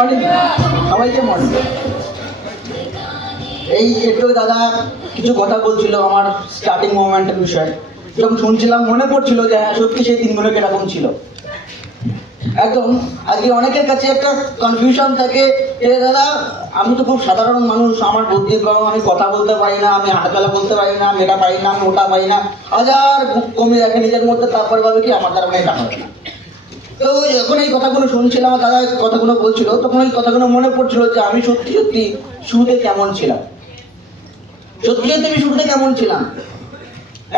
Morning সবাইকে morning. এই একটু দাদা কিছু কথা বলছিল আমার স্টার্টিং মোমেন্টের বিষয়ে, যখন শুনছিলাম মনে পড়ছিল যে হ্যাঁ সত্যি সেই দিনগুলো কিরকম ছিল। একদম আজকে অনেকের কাছে একটা কনফিউশন থাকে যে দাদা আমি তো খুব সাধারণ মানুষ, আমার বুদ্ধি কম, আমি কথা বলতে পারি না, আমি হাঁটাচলা বলতে পারি না, আমি এটা পারি না, আমি ওটা পারি না, হাজার বুক কমে রাখে নিজের মধ্যে, তারপরে ভাবে কি আমার দ্বারা এটা হবে না। তো যখন এই কথাগুলো শুনছিলাম, দাদা কথাগুলো বলছিল, তখন এই কথাগুলো মনে পড়ছিল যে আমি সত্যি সত্যি শুরুতে কেমন ছিলাম। সত্যি সত্যি আমি শুরুতে কেমন ছিলাম,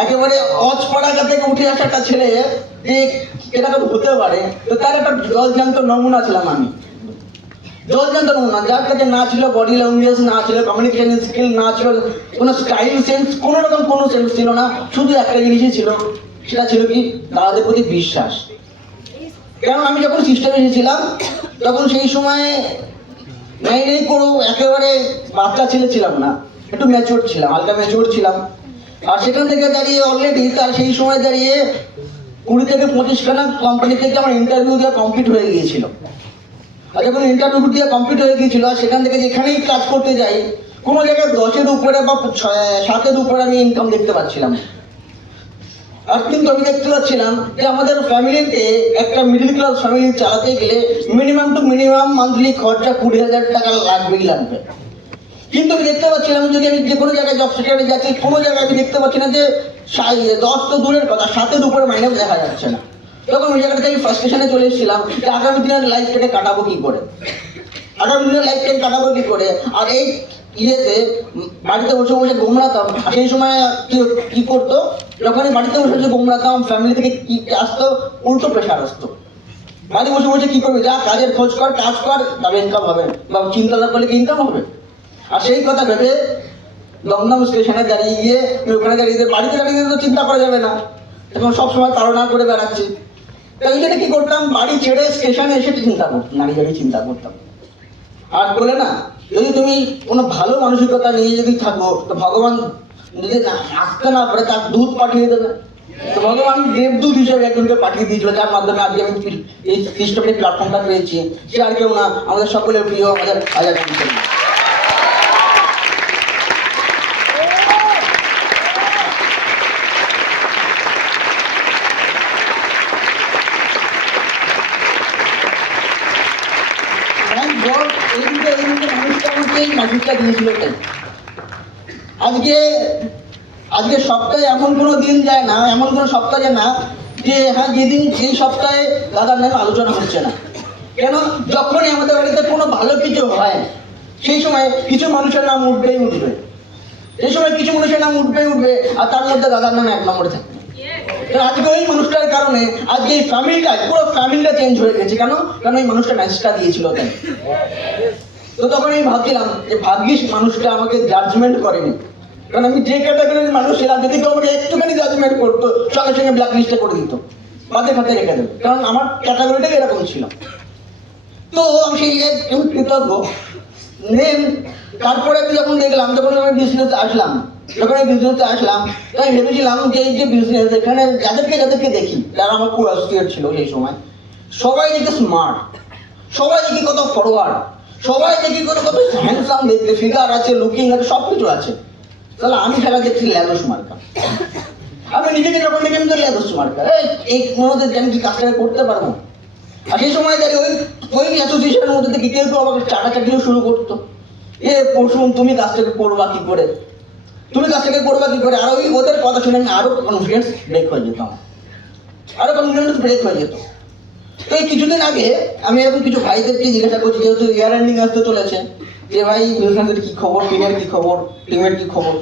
একেবারে অজপাড়াগা থেকে উঠে আসা একটা ছেলে যে এরকম হতে পারে, তো তার একটা জলজান্ত নমুনা ছিলাম আমি। জলজান্ত নমুনা, যার কাছে না ছিল বডি ল্যাঙ্গুয়েজ, না ছিল কমিউনিকেশন স্কিল, না ছিল কোনো স্টাইল সেন্স, কোনো রকম কোনো সেন্স ছিল না। শুধু একটা জিনিসই ছিল, সেটা ছিল কি দাদাদের প্রতি বিশ্বাস। কারণ আমি যখন সিস্টেমে এসেছিলাম তখন সেই সময় নাই করো একেবারে বাচ্চা ছেলে ছিলাম না, একটু ম্যাচিওর ছিলাম, হালকা ম্যাচিওর ছিলাম। আর সেখান থেকে দাঁড়িয়ে অলরেডি তার সেই সময় দাঁড়িয়ে 20 থেকে 25খানা কোম্পানি থেকে আমার ইন্টারভিউ দেওয়া কমপ্লিট হয়ে গিয়েছিল। আর যখন ইন্টারভিউ দিয়ে কমপ্লিট হয়ে গিয়েছিল, সেখান থেকে যেখানেই কাজ করতে যাই কোনো জায়গায় 10-এর উপরে বা 7-এর উপরে আমি ইনকাম দেখতে পাচ্ছিলাম। আর কিন্তু আমি দেখতে পাচ্ছিলাম যে আমাদের ফ্যামিলিতে একটা মিডল ক্লাস ফ্যামিলি চালাতে গেলে মিনিমাম টু মিনিমাম মান্থলি খরচা 20,000 টাকা লাগবেই লাগবে। কিন্তু আমি দেখতে পাচ্ছিলাম যদি আমি যে কোনো জায়গায় জব সেক্টরে যাচ্ছি, কোনো জায়গায় আমি দেখতে পাচ্ছি না যে 10 তো দূরের কথা, 7-এর উপরে মাইনেও দেখা যাচ্ছে না। তখন ওই জায়গাটাতে আমি ফার্স্টেশনে চলে এসেছিলাম যে আগামী দিনের লাইফটাকে কাটাবো কি করে, আগামী দিনের লাইফটাকে কাটাবো কি করে। আর এই ইয়েতে বাড়িতে বসে বসে ঘুমলাতাম। সেই সময় কি করতো, যখন বাড়িতে বসে বসে ঘুমলাতাম ফ্যামিলি থেকে কি আসতো, উল্টো প্রেশার আসতো। বাড়ি বসে বসে কি করবে, যা কাজের খোঁজ কর, কাজ কর, তবে ইনকাম হবে, বা চিন্তা করলে কি ইনকাম হবে। আর সেই কথা ভেবে দমদম স্টেশনে দাঁড়িয়ে গিয়ে ওখানে দাঁড়িয়ে বাড়িতে দাঁড়িয়ে তো চিন্তা করা যাবে না, এখন সবসময় তাড়না করে বেড়াচ্ছি। তাই জন্য কি করতাম, বাড়ি ছেড়ে স্টেশনে এসে চিন্তা করতাম, দাঁড়িয়ে চিন্তা করতাম। আর বলে না, যদি তুমি কোনো ভালো মানসিকতা নিয়ে যদি থাকো তো ভগবান যদি আসতে না পারে তার দূত পাঠিয়ে দেবে। তো ভগবান দেবদূত হিসেবে একজনকে পাঠিয়ে দিয়েছিল, যার মাধ্যমে আজকে আমি এই খ্রিস্টপের প্ল্যাটফর্মটা পেয়েছি। সে আর কেউ না, আমাদের সকলের প্রিয় আমাদের আজাদ হোসেন। আজকে সপ্তাহে এমন কোনো দিন যায় না, এমন কোনো সপ্তাহ যায় না যে হ্যাঁ যেদিন সেই সপ্তাহে দাদার নামে আলোচনা হচ্ছে না। কেন, যখনই আমাদের বাড়িতে কোনো ভালো কিছু হয় সেই সময় কিছু মানুষের নাম উঠবেই উঠবে, সেই সময় কিছু মানুষের নাম উঠবেই উঠবে, আর তার মধ্যে দাদার নাম 1 নম্বরে থাকবে। আজকে ওই মানুষটার কারণে আজকে এই ফ্যামিলিটা, পুরো ফ্যামিলিটা চেঞ্জ হয়ে গেছে। কেন, কারণ ওই মানুষটা মেসেজটা দিয়েছিল তাই। তো তখন আমি ভাবছিলাম যে ভাগ্যিস মানুষটা আমাকে জাজমেন্ট করেনি, কারণ আমি যে ক্যাটাগরির মানুষ ছিলাম যদি কেউ আমাকে একটুখানি জাজমেন্ট করতো সঙ্গে সঙ্গে ব্ল্যাক লিস্টে করে দিত, বাদে ফাতে রেখে দেবে, কারণ আমার ক্যাটাগরিটাই এরকম ছিল। তো আমি সেই কৃতজ্ঞ। তারপরে আমি যখন দেখলাম, যখন আমি বিজনেসে আসলাম, তাই ভেবেছিলাম যে এই যে বিজনেস, এখানে যাদেরকে দেখি, যারা আমার পুরো অ্যাসোসিয়েট ছিল সেই সময়, সবাই দেখে স্মার্ট, সবাই দেখি কত ফরওয়ার্ড, সবাই দেখি কত হ্যান্ডসাম, দেখতে ফিগার আছে, লুকিং আছে, সব কিছু আছে। তাহলে আমি খেলা দেখছি ল্যাদোস মার্কা। আমি নিজেকে যখন দেখি আমি তো ল্যাদোস মার্কা, এই মনোদের আমি কি কাজটা করতে পারবো। আর সেই সময় দাঁড়িয়ে ওই অ্যাসোসিয়েশনের মধ্যে থেকে কেউ আমাকে চাটাচাটিও শুরু করতো, পরশুন তুমি কাজটাকে করবা কি করে, তুমি কাজটাকে করবা কি করে। আর ওই ওদের কথা শুনে আমি আরো কনফিডেন্স ব্রেক হয়ে যেতাম, আরো কনফিডেন্স ব্রেক হয়ে যেত। তো এই কিছুদিন আগে আমি এরকম কিছু ভাইদেরকে জিজ্ঞাসা করছি, যেহেতু ইয়ার এন্ডিং আসতে চলেছে, যে ভাই বিজনেসের কি খবর, টিমের কি খবর, টিমের কি খবর।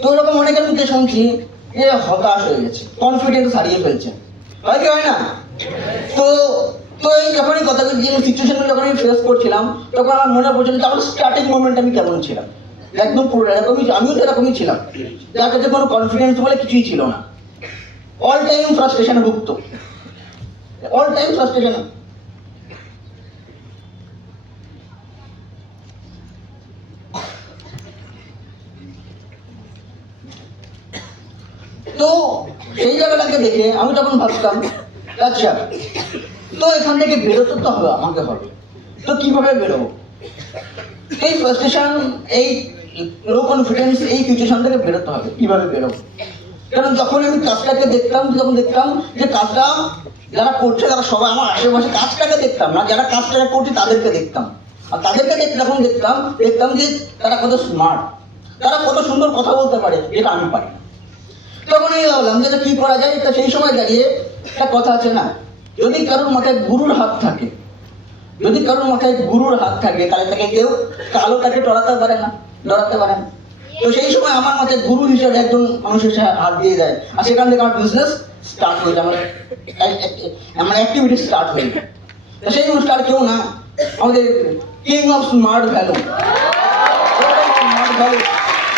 তো ওরকম অনেকের মুখে শুনছি যে হতাশ হয়ে গেছে, কনফিডেন্স হারিয়ে ফেলছে, হয় কি হয় না। তো তো এই যখন এই কথাগুলো সিচুয়েশনগুলো যখন আমি ফেস করছিলাম, তখন আমার মনে পড়ছিল যে আমার স্টার্টিং মোমেন্ট আমি কেমন ছিলাম। একদম পুরো এরকমই, আমিও তো এরকমই ছিলাম, যার কাছে কোনো কনফিডেন্স বলে কিছুই ছিল না। অল টাইম ফ্রাস্ট্রেশনে ভুগতো, অল টাইম ফ্রাস্ট্রেশন। তো সেই জায়গাটাকে দেখে আমি তখন ভাবতাম আচ্ছা, তো এখান থেকে বেরোতে তো হবে, আমাকে হবে। তো কিভাবে বেরোবো? এই ফ্রাস্ট্রেশন, এই লো কনফিডেন্স, এই সিচুয়েশন থেকে বেরোতে হবে। কিভাবে বেরোবো? কারণ যখন আমি কাজটাকে দেখতাম, যখন দেখতাম যে কাজটা যারা করছে তারা সবাই আমার আশেপাশে, কাজটাকে দেখতাম না, যারা কাজটাকে করছে তাদেরকে দেখতাম। আর তাদেরকে যখন দেখতাম যে তারা কত স্মার্ট, তারা কত সুন্দর কথা বলতে পারে, যেটা আমি পারি না। তখন এই ভাবলাম যে কি করা যায়। তা সেই সময় দাঁড়িয়ে একটা কথা আছে না, যদি কারোর মাথায় গুরুর হাত থাকে, যদি কারোর মাথায় গুরুর হাত থাকে, তাহলে তাকে কেউ কালোটাকে ডরাতে পারে না। তো সেই সময় আমার মাথায় গুরু হিসেবে একজন মানুষের হাত দিয়ে দেয়, আর সেখান থেকে আমার বিজনেস স্টার্ট হয়ে যায়, আমার অ্যাক্টিভিটি স্টার্ট হয়ে যায়। তো সেই মানুষটা আর কেউ না, আমাদের কিং অফ স্মার্ট ভ্যালু,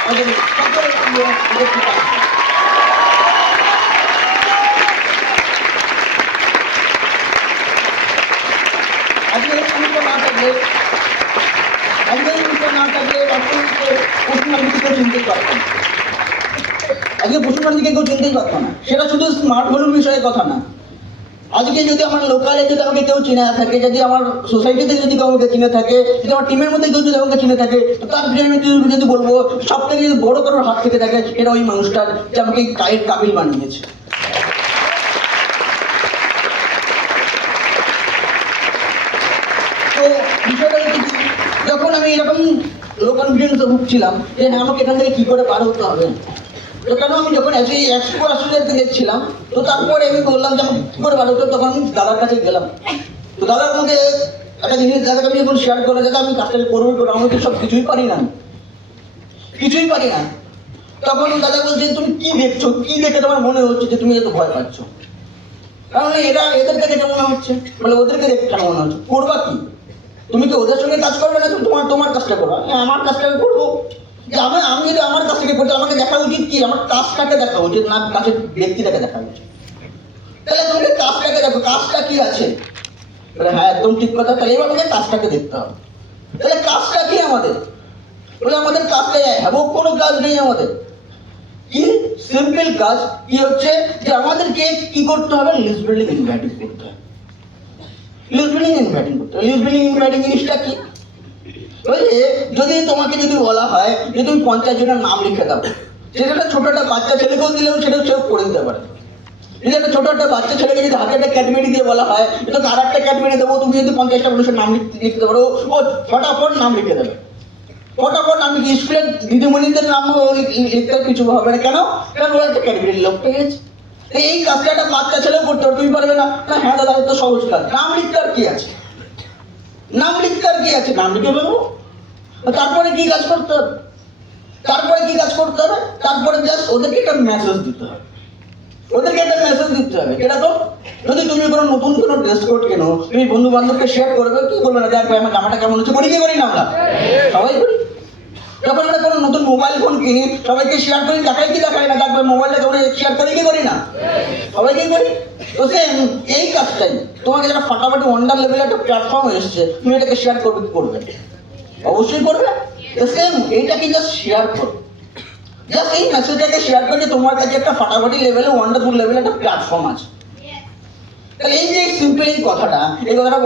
আমাদের পশুমানদিকে কেউ চিনতেই পারতো না। সেটা শুধু স্মার্ট ভ্যালুর বিষয়ে কথা না, আজকে যদি আমার লোকালে যদি আমাকে কেউ চিনে থাকে, যদি আমার সোসাইটিতে যদি কেউ আমাকে চিনে থাকে, যদি আমার টিমের মধ্যে কেউ যদি আমাকে চিনে থাকে, তো তার আমি যদি বলবো সব থেকে যদি বড় কারোর হাত থেকে থাকে, এটা ওই মানুষটার যে আমাকে গাইড কাবিল বানিয়েছে। তো বিষয়টা হচ্ছে যখন আমি এরকম লো কনফিডেন্সে ভুগছিলাম যে হ্যাঁ আমাকে এখান থেকে কি করে পার হতে হবে, তো কেন আমি যখন এই অ্যাস্ট্রোকে দেখছিলাম, তো তারপরে আমি বললাম যে আমি কি করে পার হতে, তখন আমি দাদার কাছে গেলাম। তো দাদার মধ্যে একটা জিনিস দাদাকে আমি যখন শেয়ার করে দাদা আমি কাজটা করবো, আমি তো সব কিছুই পারি না। তখন দাদা বলছে তুমি কি দেখছো, কি দেখে তোমার মনে হচ্ছে যে তুমি এত ভয় পাচ্ছ? কারণ এদের দেখে কেমন হচ্ছে, মানে ওদেরকে দেখে কেমন মনে হচ্ছে, করবা কি? তুমি কি ওদের সঙ্গে কাজ করবে না, তুমি তোমার কাজটা করো? আমার কাজটাকে করবো, যে আমি যদি আমার কাজটাকে করতে, আমাকে দেখা উচিত কি, আমার কাজটাকে দেখা উচিত না কাজের ব্যক্তিটাকে দেখা উচিত। তাহলে তুমি কাজটাকে দেখো, কাজটা কি আছে। বলে হ্যাঁ একদম ঠিক কথা, তাহলে এবার আমাদের কাজটাকে দেখতে হবে। তাহলে কাজটা কি আমাদের? বলে আমাদের কাজটা হ্যাবক কোনো কাজ নেই আমাদের। কি সিম্পল কাজ কি হচ্ছে যে আমাদেরকে কি করতে হবে, লিস্ট বিল্ডিং ইনভাইটিং করতে হবে। লিস্ট বিল্ডিং ইনভাইটিং জিনিসটা কি? যদি তোমাকে যদি বলা হয় যে তুমি 50 জনের নাম লিখে দাও, সেটা একটা ছোট একটা বাচ্চা ছেলেকেও দিলেও সেটা সেও করে দিতে পারে। যদি একটা ছোট একটা বাচ্চা ছেলেকে যদি হাতে একটা ক্যাডবেরি দিয়ে বলা হয় তোকে আর একটা ক্যাডবেরি দেবো, তুমি যদি 50টা মানুষের নাম লিখতে পারো, ও ফটাফট নাম লিখে দেবে। ফটাফট আমি স্কুলের দিদিমণিদের নাম লিখতে কিছু হবে না। কেন? কারণ ওরা একটা ক্যাডবেরির লোক পেয়ে গেছে। এই কাজটা একটা বাচ্চা ছেলেও করতে পারো, তুমি পারবে না? হ্যাঁ দাদা তো সহজ কাজ, নাম লিখতে আর কি আছে, নাম লিখে দেবো। তারপরে কি কাজ করতে হবে? তারপরে জাস্ট ওদেরকে একটা মেসেজ দিতে হবে। এরকম যদি তুমি কোনো নতুন কোনো ড্রেস কোড কেনো, তুমি বন্ধু বান্ধবকে শেয়ার করবে, কি বলবে না দেখ ভাই আমার জামাটা কেমন হচ্ছে, করি না আমরা সবাই করি। যখন আমরা কোনো নতুন মোবাইল ফোন কিনি, সবাইকে শেয়ার করি, দেখাই না দেখবে মোবাইলটা তোমরা শেয়ার করি না, সবাইকেই করি। তো এই কাজটাই তোমাকে যারা ফাটাফাটি ওয়ান্ডার লেভেলে একটা প্ল্যাটফর্ম এসেছে, তুমি এটাকে শেয়ার করবে, কি করবে? অবশ্যই করবে। এইটাকে জাস্ট শেয়ার করো, জাস্ট এই মেসেজটাকে শেয়ার করে তোমার কাছে একটা ফাটাফাটি লেভেলে, ওয়ান্ডারফুল লেভেলে একটা প্ল্যাটফর্ম আছে। তাহলে এই যে সিম্পল এই কথাটা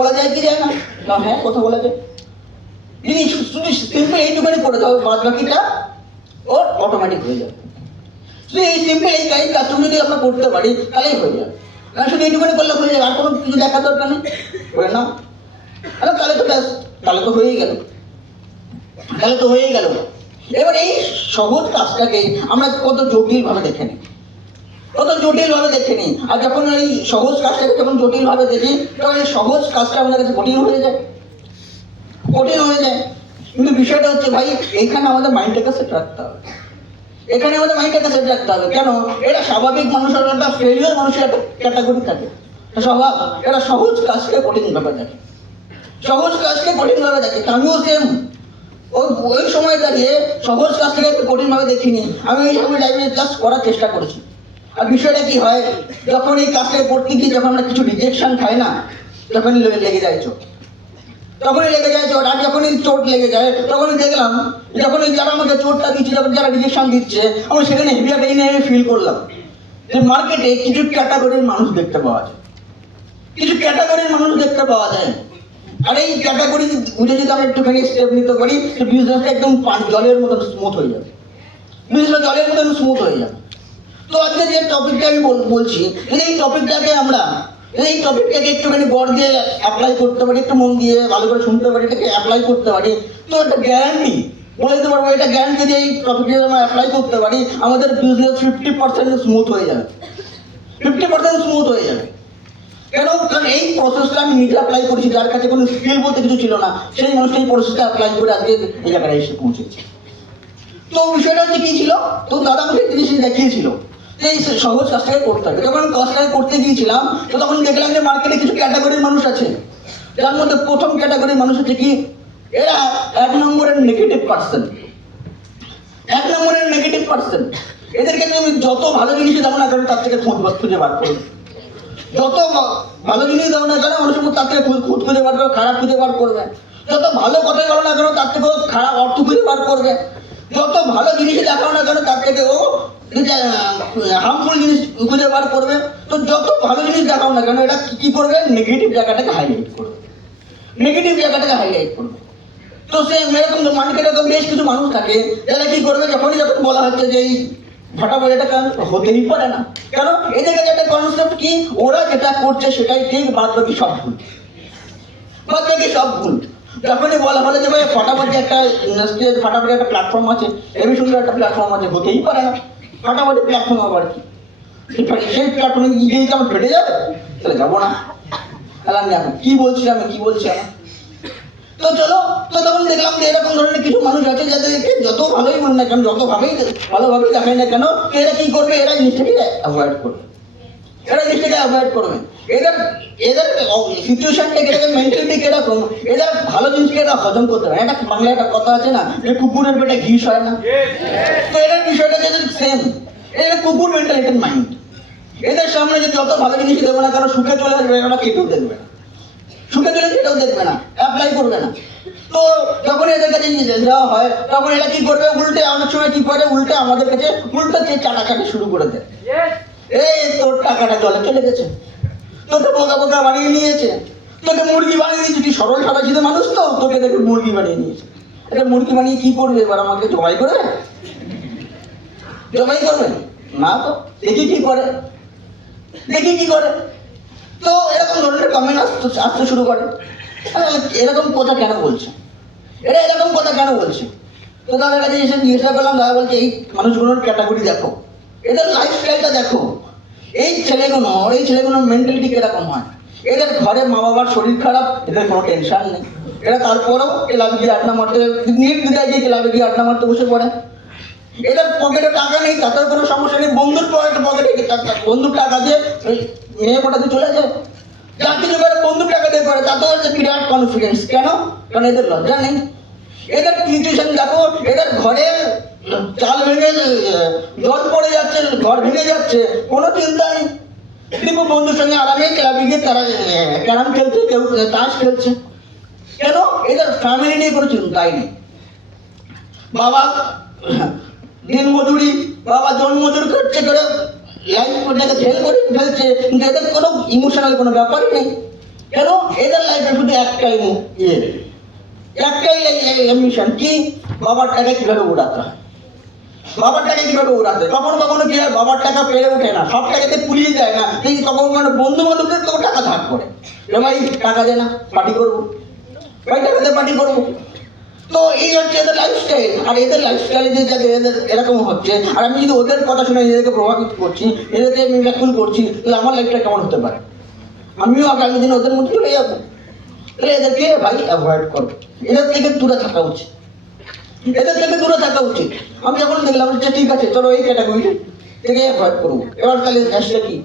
বলা যায় কি যায় না? হ্যাঁ কথা বলা যায়। যদি শুধু সিম্পল এইটুখানি করে দাও, বাদ বাকিটা ওর অটোমেটিক হয়ে যাবে। শুধু এই সিম্পল এই কাজটা যদি আমরা করতে পারি তাহলেই হয়ে যাবে। কারণ শুধু এইটুখানি করলে হয়ে যাবে, আর কোনো কিছু দেখার দরকার নেই। বলে না তাহলে তো ব্যাস, তাহলে তো হয়েই গেল। এবার এই সহজ কাজটাকে আমরা কত জটিলভাবে দেখে নিই। আর যখন এই সহজ কাজটাকে যখন জটিলভাবে দেখি, তখন এই সহজ কাজটা আমাদের কাছে কঠিন হয়ে যায়। কিন্তু বিষয়টা হচ্ছে ভাই, এখানে আমাদের মাইন্ডটাকে সেট রাখতে হবে। কেন? এটা স্বাভাবিক মানুষের একটা ফেলিওর মানুষের একটা ক্যাটাগরি থাকে, স্বভাব। এরা সহজ কাজকে কঠিনভাবে দেখে। আমিও সেম ওই সময় দাঁড়িয়ে সহজ কাজটাকে একটু কঠিনভাবে দেখিনি। আমি এই সময় লাইফে জাস্ট করার চেষ্টা করেছি। আর বিষয়টা কি হয়, যখন এই কাজটা করতে গিয়ে যখন আমরা কিছু রিজেকশন খাই না, তখনই লেগে যায় চোট। আর যখনই চোট লেগে যায়, তখনই দেখলাম যখন যারা আমাকে চোটটা দিচ্ছে, যখন যারা রিজেকশন দিচ্ছে, আমি সেখানে হেভি একটা ফিল করলাম যে মার্কেটে কিছু ক্যাটাগরির মানুষ দেখতে পাওয়া যায়। আর এই ক্যাটাগরি বুঝে যদি আমরা একটুখানি স্টেপ নিতে পারি, বিজনেসটা একদম জলের মতন স্মুথ হয়ে যাবে, বিজনেসটা জলের মতন স্মুথ হয়ে যাবে। তো আজকে যে টপিকটা আমি বলছি, এই টপিকটাকে একটুখানি গড় দিয়ে অ্যাপ্লাই করতে পারি, একটু মন দিয়ে ভালো করে শুনতে পারি, এটাকে অ্যাপ্লাই করতে পারি, তো একটা গ্যারান্টি বলে দিতে পারবো, এটা গ্যারান্টি দিয়ে এই টপিকটা আমরা অ্যাপ্লাই করতে পারি, আমাদের বিজনেস 50% স্মুথ হয়ে যাবে, 50% স্মুথ হয়ে যাবে। কেন? কারণ এই প্রসেসটা আমি নিজে অ্যাপ্লাই করেছি, যার কাছে কোনো স্কিল বলতে কিছু ছিল না, সেই মানুষটা এই প্রসেসটা অ্যাপ্লাই করে আজকে এই জায়গায় এসে পৌঁছেছে। তো বিষয়টা হচ্ছে কি ছিল, তো দাদা আমাকে জিনিস দেখিয়েছিল এই সহজ কাজটাকে করতে হবে। যখন কাজটাকে করতে গিয়েছিলাম, তো তখন দেখলাম যে মার্কেটে কিছু ক্যাটাগরির মানুষ আছে, যার মধ্যে প্রথম ক্যাটাগরির মানুষ হচ্ছে কি, এরা 1 নম্বরের নেগেটিভ পার্সন। 1 নম্বরের নেগেটিভ পার্সন, এদেরকে তুমি যত ভালো জিনিস দাও না কেন তার থেকে খুঁজে বার করবে, যত ভালো জিনিস দাও না কেন অনেক সময় তার থেকে খুঁজে বার করবে, খারাপ খুঁজে বার করবে, যত ভালো কথা বলো না কেন তার থেকে খারাপ অর্থ খুঁজে বার করবে, যত ভালো জিনিস দেখাও না কেন তার থেকে ও হার্মফুল জিনিস খুঁজে বার করবে। তো যত ভালো জিনিস দেখাও না কেন এটা কি করবে, নেগেটিভ জায়গাটাকে হাইলাইট করবে, নেগেটিভ জায়গাটাকে হাইলাইট করবে। তো সে এরকম মার্কেটে এরকম বেশ কিছু মানুষ থাকে যারা কি করবে, যখন বলা হচ্ছে যে এই ফটাফট এটা হতেই পারে না, কেন এদের কাছে একটা কনসেপ্ট কি, ওরা যেটা করছে সেটাই ঠিক, বাদ বাকি সব ভুল, বাদ বাকি সব ভুল। যখনই বলা হলে যে ভাই ফটাফট একটা ইন্ডাস্ট্রি, ফটাফট একটা প্ল্যাটফর্ম আছে, হেবি সুন্দর একটা প্ল্যাটফর্ম আছে, হতেই পারে না, ফটাফটি প্ল্যাটফর্ম আবার কি, সেই প্ল্যাটফর্মে গিয়ে কি আমার ফেটে যাবে, তাহলে যাবো না। তাহলে আমি এখন কি বলছি আমি তো চলো, তো তখন দেখলাম যে এরকম ধরনের কিছু মানুষ আছে যাদেরকে যত ভালোই মনে না কেন, যত ভালোভাবেই দেখায় না কেন, এরা কি করবে, এরা জিনিসটাকে অ্যাভয়েড করবে, এরা জিনিসটাকে অ্যাভয়েড করবে। এদের সিচুয়েশনটা কিরকম, মেন্টালিটি কিরকম, এরা ভালো জিনিসকে এরা হজম করতে পারে। একটা বাংলায় একটা কথা আছে না, যে কুকুরের পেটে ঘি হয় না, তো এটার বিষয়টা যদি সেম, এটা কুকুর মেন্টালিটির মাইন্ড। এদের সামনে যে যত ভালো জিনিস দেবে না কেন, সুখে চলে আসবে, ওরা কেটেও দেখবে না, সুখে চলে যেটাও দেখবে না, অ্যাপ্লাই করবে না। তো যখন এদের কাছে যাওয়া হয় তখন এরা কি করবে, উল্টে অনেক সময় কি করে, উল্টে আমাদের কাছে উল্টো চাটাকাটি শুরু করে দেয়, এই তোর টাকাটা জলে চলে গেছে, তোকে বোকা বোকা বানিয়ে নিয়েছে, তোকে মুরগি বানিয়ে দিয়েছে, তুই সরল সাদা সিধে মানুষ তো, তোকে দেখে মুরগি বানিয়ে নিয়েছে। এটা মুরগি বানিয়ে কি করবে, এবার আমাকে জবাই করবে, জবাই করবে না, তো দেখি কি করে, দেখি কি করে। তো এরকম ধরনের কমেন্ট আসতে শুরু করে, এরকম কথা কেন বলছে, এরা এরকম কথা কেন বলছে। তো তাদের কাছে এসে জিজ্ঞাসা করলাম, দাদা বলছে এই মানুষগুলোর ক্যাটাগরি দেখো, এদের লাইফস্টাইলটা দেখো, এই ছেলেগুলোর মেন্টালিটি কিরকম হয়, এদের ঘরে মা বাবার শরীর খারাপ, এদের কোনো টেনশন নেই, এরা তারপরেও ক্লাবে গিয়ে আড্ডা মারতে, নিট বিদায় গিয়ে ক্লাবে গিয়ে আড্ডা মারতে বসে পড়ে, এদের পকেটে টাকা নেই, তাতেও কোনো সমস্যা নেই, বন্ধুর বন্ধুর টাকা দিয়ে মেয়ে পটাতে চলে যায়, যা কিছু করে বন্ধুর টাকা দিয়ে করে, তাতেও হচ্ছে বিরাট কনফিডেন্স। কেন? কারণ এদের লজ্জা নেই। এদের সিচুয়েশন দেখো, এদের ঘরে চাল ভেঙে জল পড়ে যাচ্ছে, ঘর ভেঙে যাচ্ছে, কোনো চিন্তা নেই, কিন্তু বন্ধুর সঙ্গে আরামে ক্লাবে গিয়ে তারা ক্যারাম খেলছে, কেউ তাস খেলছে। কেন? এদের ফ্যামিলি নিয়ে কোনো চিন্তাই নেই। বাবা দিন মজুরি, বাবা জন মজুরি করছে করে লাইফটাকে ফেল করে ফেলছে, কিন্তু এদের কোনো ইমোশনাল কোনো ব্যাপারই নেই। কেন? এদের লাইফে শুধু একটাই মিশন কি, বাবার টাকা কিভাবে উড়াতে হয়, বাবার টাকা কিভাবে উড়াতে। কখনো কখনো কি হয়, বাবার টাকা পেরে ওঠে না, সব টাকাতে পুলিয়ে যায় না, কিন্তু কখনো কখনো বন্ধু বান্ধবদের তো টাকা ধার করে, ভাই টাকা দে না, পার্টি করবো, ভাই টাকা দিয়ে পার্টি করবো। তো এই হচ্ছে এদের লাইফস্টাইল। আর এদের লাইফস্টাইলে যে এদের এরকম হচ্ছে, আর আমি যদি ওদের কথা শুনে এদেরকে প্রভাবিত করছি, এদেরকে আমি ব্যাকুল করছি, তাহলে আমার লাইফটা কেমন হতে পারে, আমিও আগামী দিনে ওদের মধ্যে চলে যাবো। তাহলে এদেরকে ভাই অ্যাভয়েড করবো, এদের থেকে দূরে থাকা উচিত, এদের থেকে দূরে থাকা উচিত। আমি যখন দেখলাম যে ঠিক আছে চলো এই ক্যাটাগরি থেকে অ্যাভয়েড করবো, এবার তাহলে আসলে কি,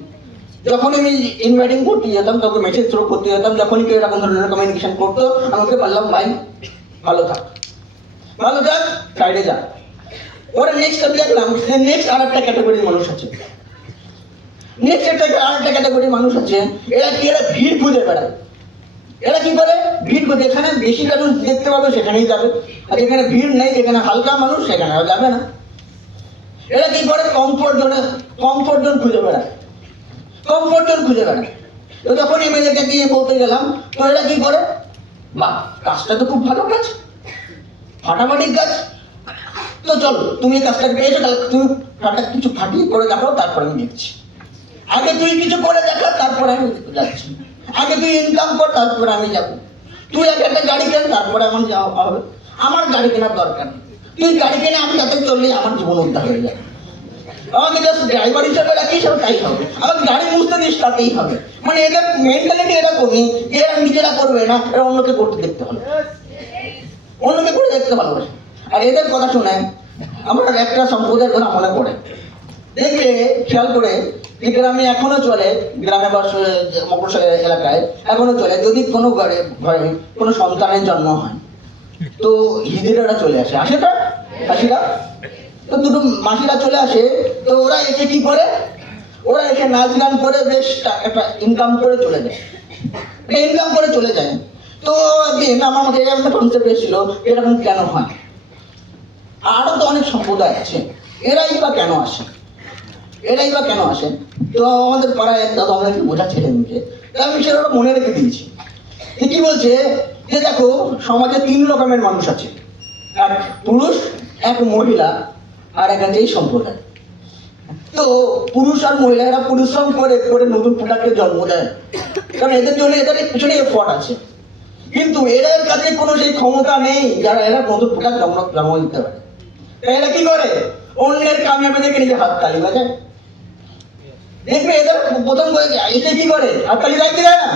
যখন আমি ইনভাইটিং করতে যেতাম, কাউকে মেসেজ থ্রো করতে যেতাম, যখনই কেউ এরকম ধরনের কমিউনিকেশন করতো, আমাকে বললাম ভাই ভালো থাক, ভালো থাক, সাইডে যা। ওরা নেক্সট আমি দেখলাম যে নেক্সট আর একটা ক্যাটাগরির মানুষ আছে, এরা ভিড় খুঁজে বেড়ায়। এরা কি করে, ভিড় খুঁজে, যেখানে বেশি মানুষ দেখতে পাবে সেখানেই যাবে, আর যেখানে ভিড় নেই, যেখানে হালকা মানুষ সেখানে যাবে না। এরা কি করে, কমফোর্ট জোন খুঁজে বেড়ায়, কমফোর্ট জোন খুঁজে বেড়ায়। তো যখন এমএলএকে গিয়ে বলতে গেলাম, তো এরা কি করে, বাহ, কাজটা তো খুব ভালো কাজ, ফাটাফাটি কাজ। তো চলো, তুমি এই কাজটাকে পেয়েছো, তাহলে তুমি কিছু ফাটিয়ে করে দেখাও, তারপরে আমি দেখছি। আগে তুই কিছু করে দেখা, তারপরে আমি যাচ্ছি। আগে তুই ইনকাম কর, তারপরে আমি যাবো। তুই আগে একটা গাড়ি কেন, তারপরে আমার যাওয়া হবে। আমার গাড়ি কেনার দরকার নেই, তুই গাড়ি কিনে আমি তাতে চললেই আমার জীবন উদ্ধার হয়ে যাবে। আমাকে জাস্ট ড্রাইভার হিসাবে রাখিস, তাই হবে। আমাকে গাড়ি বুঝতে দিস, তাতেই হবে। মানে এদের মেন্টালিটি এরকমই, এরা নিজেরা করবে না, এরা অন্যকে করতে দেখতে হবে, অন্যকে করে দেখতে ভালোবাসে। আর এদের কথা শুনে আমার একটা সম্প্রদায়ের কথা মনে পড়ে। দেখবে খেয়াল করে, এই গ্রামে এখনো চলে, গ্রামে বা মফস্বল এলাকায় এখনো চলে, যদি কোনো ঘরে ঘরে কোনো সন্তানের জন্ম হয়, তো হিজড়ারা চলে আসে, আসে না মাসিরা? তো দুটো মাসিরা চলে আসে, তো ওরা এসে কি করে, ওরা এসে নাচ গান করে বেশ একটা ইনকাম করে চলে যায়, ইনকাম করে চলে যায়। তো একদিন আমার মধ্যে এরকম একটা কনসেপ্ট এসেছিল, এরকম কেন হয়? আরো তো অনেক সম্প্রদায় আছে, এরাই বা কেন আসে, এরাই বা কেন আসে? তো আমাদের পাড়ায় এক দাদা আমাদেরকে বোঝাচ্ছে এমনিতে, আমি সেটা মনে রেখে দিয়েছি। কি বলছে যে দেখো, সমাজে 3 রকমের মানুষ আছে, এক পুরুষ, এক মহিলা, আর এক আছে এই সম্প্রদায়। তো পুরুষ আর মহিলা এরা পরিশ্রম করে করে নতুন প্রোডাক্টের জন্ম দেয়, কারণ এদের জন্য এদের পিছনে এফোর্ট আছে। কিন্তু এদের কাছে কোনো সেই ক্ষমতা নেই যারা এরা নতুন প্রোডাক্ট জন্ম দিতে পারে। তাই এরা কি করে, অন্যের কামিয়াবি দেখে নিজে হাত তালি বাজায়। দেখবে এদের প্রথম এসে কি করে, হাত তালি দেয় কি দেয় না?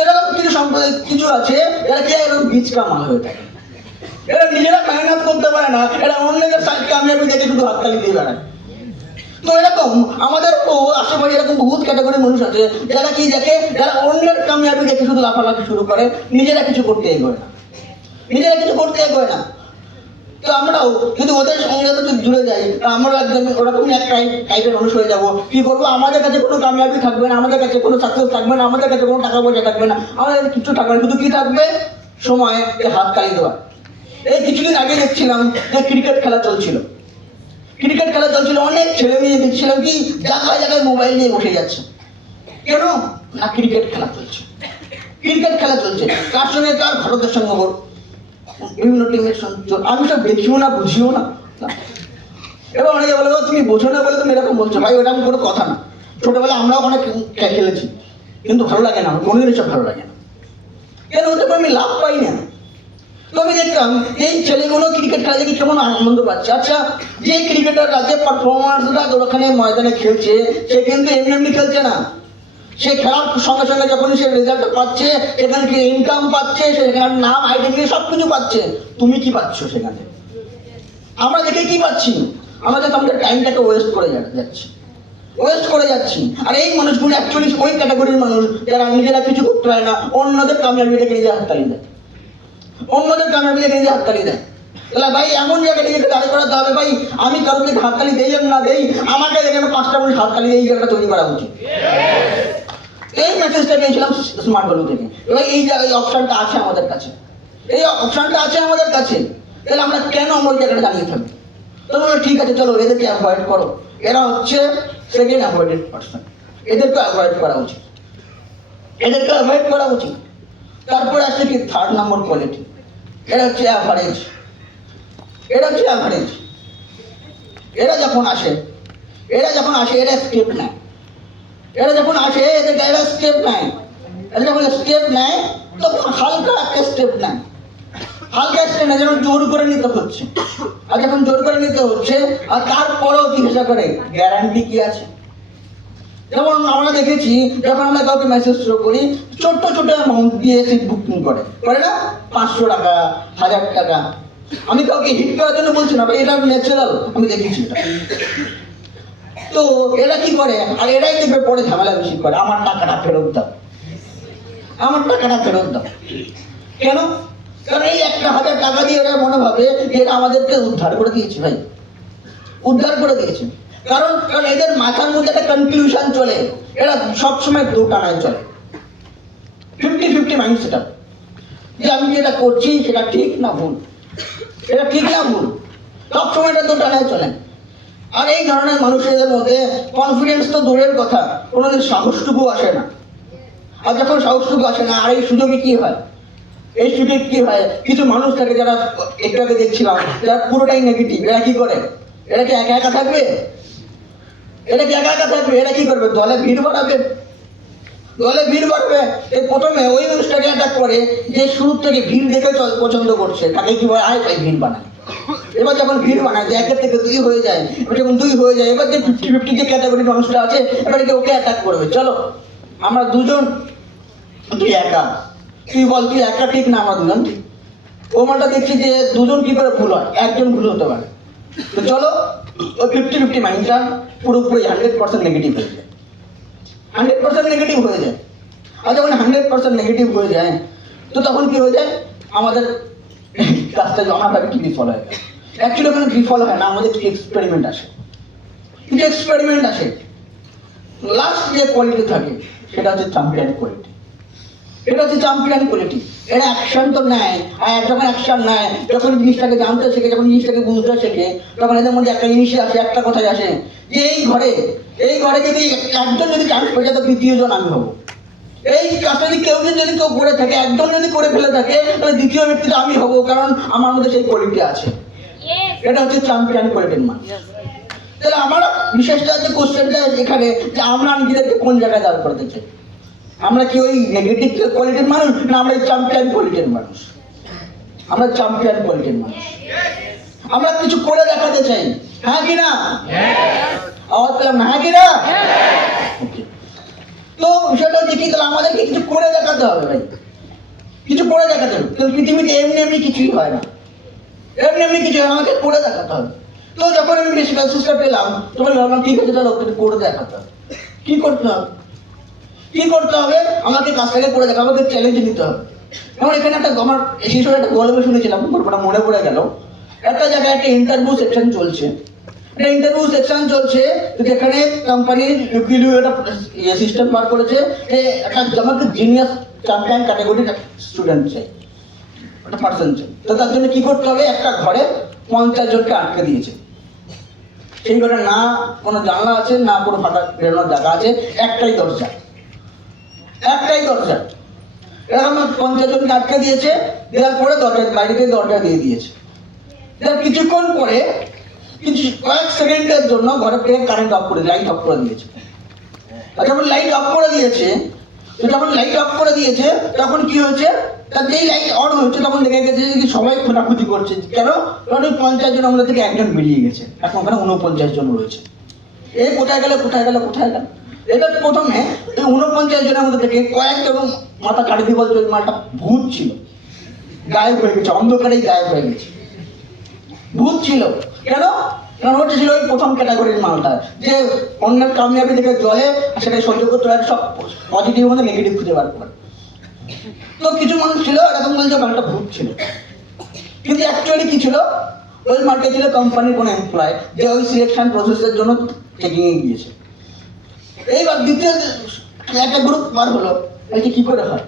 এরকম কিছু সম্প্রদায় কিছু আছে, এরা কি এরকম বীজ কামাল হয়ে থাকে। এরা নিজেরা মেহনত করতে পারে না, এরা অন্যদের কামিয়াবি দেখে শুধু হাততালি দিয়ে বেড়ায়। তো এরকম আমাদের আশেপাশে এরকম বহুত ক্যাটাগরির মানুষ আছে যারা কি দেখে, যারা অন্যের কামিয়াবি দেখে শুধু লাফালাফি শুরু করে, নিজেরা কিছু করতে এগোয় না, নিজেরা কিছু করতে এগোয় না। তো আমরাও যদি ওদের সঙ্গে জুড়ে যাই, আমরা একদম ওরকমই এক টাইপের মানুষ হয়ে যাবো। কি করবো, আমাদের কাছে কোনো কামিয়াবি থাকবে না, আমাদের কাছে কোনো সাকসেস থাকবে না, আমাদের কাছে কোনো টাকা পয়সা থাকবে না, আমাদের কিছু থাকবে না, শুধু কি থাকবে, সময় হাত তালি দেওয়া। এই কিছুদিন আগে দেখছিলাম যে ক্রিকেট খেলা চলছিল, ক্রিকেট খেলা চলছিল, অনেক ছেলে মেয়ে দেখছিলাম কি জায়গায় জায়গায় মোবাইল নিয়ে বসে যাচ্ছে। কেন না, ক্রিকেট খেলা চলছে, ক্রিকেট খেলা চলছে, কার সঙ্গে কার, ভারতের সঙ্গে বিভিন্ন টিমের সঙ্গে। আমি সব দেখিও না, বুঝিও না। এবার অনেকে বলে তুমি বোঝো না বলে তুমি এরকম বলছো। ভাই ওরকম কোনো কথা না, ছোটবেলা আমরাও অনেক খেলেছি, কিন্তু ভালো লাগে না, কোনোদিন এসব ভালো লাগে না। কেন, ওদের আমি লাভ পাই না। তো আমি দেখলাম এই ছেলেগুলো ক্রিকেট খেলা দেখে কেমন আনন্দ পাচ্ছে। আচ্ছা, যে ক্রিকেটাররা যে পারফরমেন্সটা ওখানে ময়দানে খেলছে, সে কিন্তু এমনি এমনি খেলছে না। সে খেলার সঙ্গে সঙ্গে যখন সে রেজাল্ট পাচ্ছে, সেখানে কি ইনকাম পাচ্ছে, সেখানে নাম আইডেন্টিটি সব কিছু পাচ্ছে। তুমি কি পাচ্ছ সেখানে? আমরা দেখে কি পাচ্ছি? আমরা দেখে আমাদের টাইমটাকে ওয়েস্ট করে যাচ্ছি, ওয়েস্ট করে যাচ্ছি। আর এই মানুষগুলো অ্যাকচুয়ালি ওই ক্যাটাগরির মানুষ যারা নিজেরা কিছু করতে পারে না, অন্যদের কামিয়াবি দেখে নিজে হাততালি দেয়, অন্যদের কামিয়াবি দেখে নিজে হাততালি দেয়। তাহলে ভাই এমন জায়গায় নিজেকে দাঁড় করাতে হবে, ভাই আমি কারোর দিকে হাততালি দেই না দেই, আমাকে দেখে 5টা মানুষ হাততালি দিয়ে এই জায়গাটা তৈরি করা উচিত। এই মেসেজটা পেয়েছিলাম স্মার্ট ভ্যালু থেকে। এবার এই জায়গায় অপশনটা আছে আমাদের কাছে, এই অপশনটা আছে আমাদের কাছে, তাহলে আমরা কেন আমরা ওই জায়গাটা দাঁড়িয়ে থাকবো? তো ঠিক আছে, চলো এদেরকে অ্যাভয়েড করো, এরা হচ্ছে সেকেন্ড অ্যাভয়েডেড পার্সন, এদেরকে অ্যাভয়েড করা উচিত, এদেরকে অ্যাভয়েড করা উচিত। তারপরে আসছে কি 3rd নম্বর কোয়ালিটি, এরা হচ্ছে অ্যাভারেজ, এরা হচ্ছে অ্যাভারেজ। এরা যখন আসে এরা স্টেপ নেয়, এরা যখন আসে এরা স্টেপ নেয়, এরা যখন স্টেপ নেয় তখন হালকা একটা স্টেপ নেয়, হালকা স্টেপ নেয়, যেমন জোর করে নিতে হচ্ছে। আর যখন জোর করে নিতে হচ্ছে, আর তারপরেও জিজ্ঞাসা করে গ্যারান্টি কি আছে। যেমন আমরা দেখেছি, যখন আমরা কাউকে মেসেজ শুরু করি, ছোট্ট ছোট অ্যামাউন্ট দিয়ে সিট বুকিং করে না, 500 টাকা, 1000 টাকা। আমি কাউকে হিট করার জন্য বলছি না, এটা ন্যাচারাল, আমি দেখেছি এটা। তো এরা কি করে, আর এরাই দেখবে পরে ঝামেলা বেশি করে, আমার টাকাটা ফেরত দাও, আমার টাকাটা ফেরত দাও। কেন? কারণ এই 1000 টাকা দিয়ে এরা মনে ভাবে এরা আমাদেরকে উদ্ধার করে দিয়েছে, ভাই উদ্ধার করে দিয়েছে। কারণ এদের মাথার মধ্যে একটা কনফিউশন চলে, এরা সবসময় দোটানায় চলে, 50-50 মাইন্ড সেট আপ, যে আমি যেটা করছি সেটা ঠিক না ভুল, এটা ঠিক না ভুল, সবসময় এটা দোটানায় চলে। আর এই ধরনের মানুষের মধ্যে কনফিডেন্স তো দূরের কথা, কোনোদিন সাহসটুকু আসে না। আর যখন সাহসটুকু আসে না, আর এই সুযোগে কি হয়, এই যুগে কি হয়, কিছু মানুষ থাকে যারা একটু আগে দেখছিলাম যারা পুরোটাই নেগেটিভ। এরা কি করে? এরা কি একা একা থাকবে? এরা কি একা একা থাকবে? এরা কি করবে? দলে ভিড় বাড়াবে, দলে ভিড় বাড়বে। এই প্রথমে ওই মানুষটাকে অ্যাটাক করে যে শুরু থেকে ভিড় দেখে পছন্দ করছে, তাকে কি বলে? আয় ভাই ভিড় বানায়। এবার যখন ভিড় বানায়, যে একের থেকে 2 হয়ে যায়, এবার যখন 2 হয়ে যায়, এবার যে 50-50 যে ক্যাটাগরির মানুষটা আছে, এবার ওকে অ্যাটাক করবে। চলো আমরা দুজন, তুই একা, তুই বল তুই একা ঠিক না আমরা দুজন ঠিক। ও মানটা দেখছি যে দুজন কি করে ভুল হয়, একজন ভুল হতে পারে। তো চলো ওই 50-50 মাইন্ডটা পুরোপুরি 100% নেগেটিভ হয়ে যায়, 100% নেগেটিভ হয়ে যায়। আর যখন 100% নেগেটিভ হয়ে যায়, তো তখন কি হয়ে যায়, আমাদের কাজটা জমাভাবে কি বিফল হয়। অ্যাকচুয়ালি ওখানে বিফল হয় না, আমাদের কিছু এক্সপেরিমেন্ট আসে, কিছু এক্সপেরিমেন্ট আসে। লাস্ট যে কোয়ালিটি থাকে সেটা হচ্ছে চ্যাম্পিয়ন কোয়ালিটি। এটা হচ্ছে চ্যাম্পিয়ন কোয়ালিটি। এরা অ্যাকশন তো নেয়, আর যখন অ্যাকশন নেয়, যখন জিনিসটাকে জানতে শেখে, যখন জিনিসটাকে বুঝতে শেখে, তখন এদের মধ্যে একটা জিনিস আসে, একটা কথাই আসে যে এই ঘরে যদি একজন যদি চান্স পেয়ে যায়, তো 3য় জন আমি হবো। এই কাজটা যদি কেউ করে থাকে, একজন যদি করে ফেলে থাকে, তাহলে 2য় ব্যক্তিটা আমি হবো, কারণ আমার মধ্যে সেই কোয়ালিটি আছে। এটা হচ্ছে চ্যাম্পিয়ন কোয়ালিটির মান। তাহলে আমার বিশেষটা যে কোশ্চেনটা এখানে, যে আমরা নিজেদেরকে কোন জায়গায় দাঁড় করতে চাই? আমরা কি ওই নেগেটিভ কোয়ালিটির মানুষ, না আমরা চ্যাম্পিয়ন কোয়ালিটির মানুষ? আমরা চ্যাম্পিয়ন কোয়ালিটির মানুষ। আমরা কিছু করে দেখাতে চাই, হ্যাঁ কি না? আওয়াজ পেলাম না, হ্যাঁ কি না? তো বিষয়টা হচ্ছে কি, তাহলে আমাদেরকে কিছু করে দেখাতে হবে ভাই, কিছু করে দেখাতে হবে। তো পৃথিবীতে এমনি এমনি কিছুই হয় না, এমনি এমনি কিছু হয়, আমাকে করে দেখাতে হবে। তো যখন আমি বেশি মেসেজটা পেলাম, তখন ভাবলাম ঠিক আছে, তাহলে ওকে করে দেখাতে হবে। কি করতে হবে? কি করতে হবে? আমাকে কাজটাকে করে দেখা, আমাকে চ্যালেঞ্জ নিতে হবে। আমার এখানে আমার শিশুর একটা গল্প শুনেছিলাম, গল্পটা মনে পড়ে গেল। একটা জায়গায় একটা ইন্টারভিউ সেকশন চলছে, যেখানে কোম্পানির একটা সিস্টেম বার করেছে যে আমাকে জিনিয়াস চ্যাম্পিয়ন ক্যাটাগরির স্টুডেন্ট চাই, একটা পার্সন চাই। তো তার জন্য কি করতে হবে? একটা ঘরে 50 জনকে আটকে দিয়েছে। সেই ঘরে না কোনো জানলা আছে, না কোনো ফাটা বেরোনোর জায়গা আছে, একটাই দরজা। এরকম 50 জনকে আটকে দিয়েছে। দেওয়ার পরে বাইরে থেকে দরজা দিয়ে দিয়েছে। কিছুক্ষণ পরে, কয়েক সেকেন্ডের জন্য ঘরের থেকে কারেন্ট অফ করে, লাইট অফ করে দিয়েছে। আর যখন লাইট অফ করে দিয়েছে, তখন কি হয়েছে, তার যেই লাইট অন হয়েছে, তখন দেখে গেছে যে সবাই খোঁটাখুঁটি করছে। কেন? কারণ ওই 50 জনের মধ্যে থেকে একজন বেরিয়ে গেছে, এখন ওখানে 49 জন রয়েছে। এই কোথায় গেল? এবার প্রথমে 49 জনের মধ্যে থেকে কয়েকজন মাথা কাটি দিয়ে বলছে ওই মালটা ভূত ছিল, গায়েব হয়ে গেছে, অন্ধকারেই গায়েব হয়ে গেছে। ভূত ছিল কেন? কারণ ওটা ছিল ওই প্রথম ক্যাটাগরির মালটা, যে অন্যের কামিয়াবি দেখে জলে, সেটাই সহ্য করতে পারে, সব পজিটিভ মধ্যে নেগেটিভ খুঁজে বার করে। তো কিছু মানুষ ছিল এরকম বলছে মালটা ভূত ছিল, কিন্তু অ্যাকচুয়ালি কি ছিল, ওই মালটা ছিল কোম্পানির কোনো এমপ্লয়, যে ওই সিলেকশন প্রসেসের জন্য চেকিংয়ে গিয়েছে। এইবার দ্বিতীয় একটা গ্রুপ বার হলো, এটা কি করে হয়?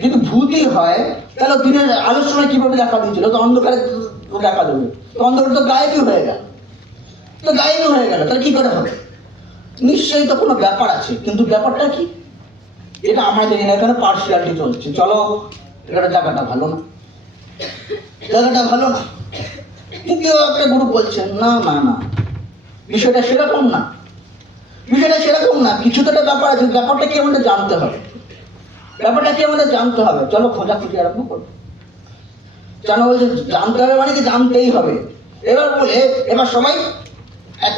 যদি ভূতই হয়, তাহলে দিনের আলোর সময় কিভাবে দেখা দিয়েছিল? তো অন্ধকারে দেখা দেবে, তো অন্ধকার তো গায়েবই হয়ে গেল, তাহলে কি করে হবে? নিশ্চয়ই তো কোনো ব্যাপার আছে, কিন্তু ব্যাপারটা কি এটা আমরা জানি না। এখানে পার্সিয়ালিটি চলছে। চলো এখানে জায়গাটা ভালো না, কিন্তু একটা গ্রুপ বলছে না, বিষয়টা সেরকম না, কিছু তো একটা ব্যাপার আছে। ব্যাপারটা কি আমাদের জানতে হবে, চলো খোঁজাখুঁজি আরম্ভ করবো। জানো বলছে জানতে হবে, মানে কি জানতেই হবে। এবার সবাই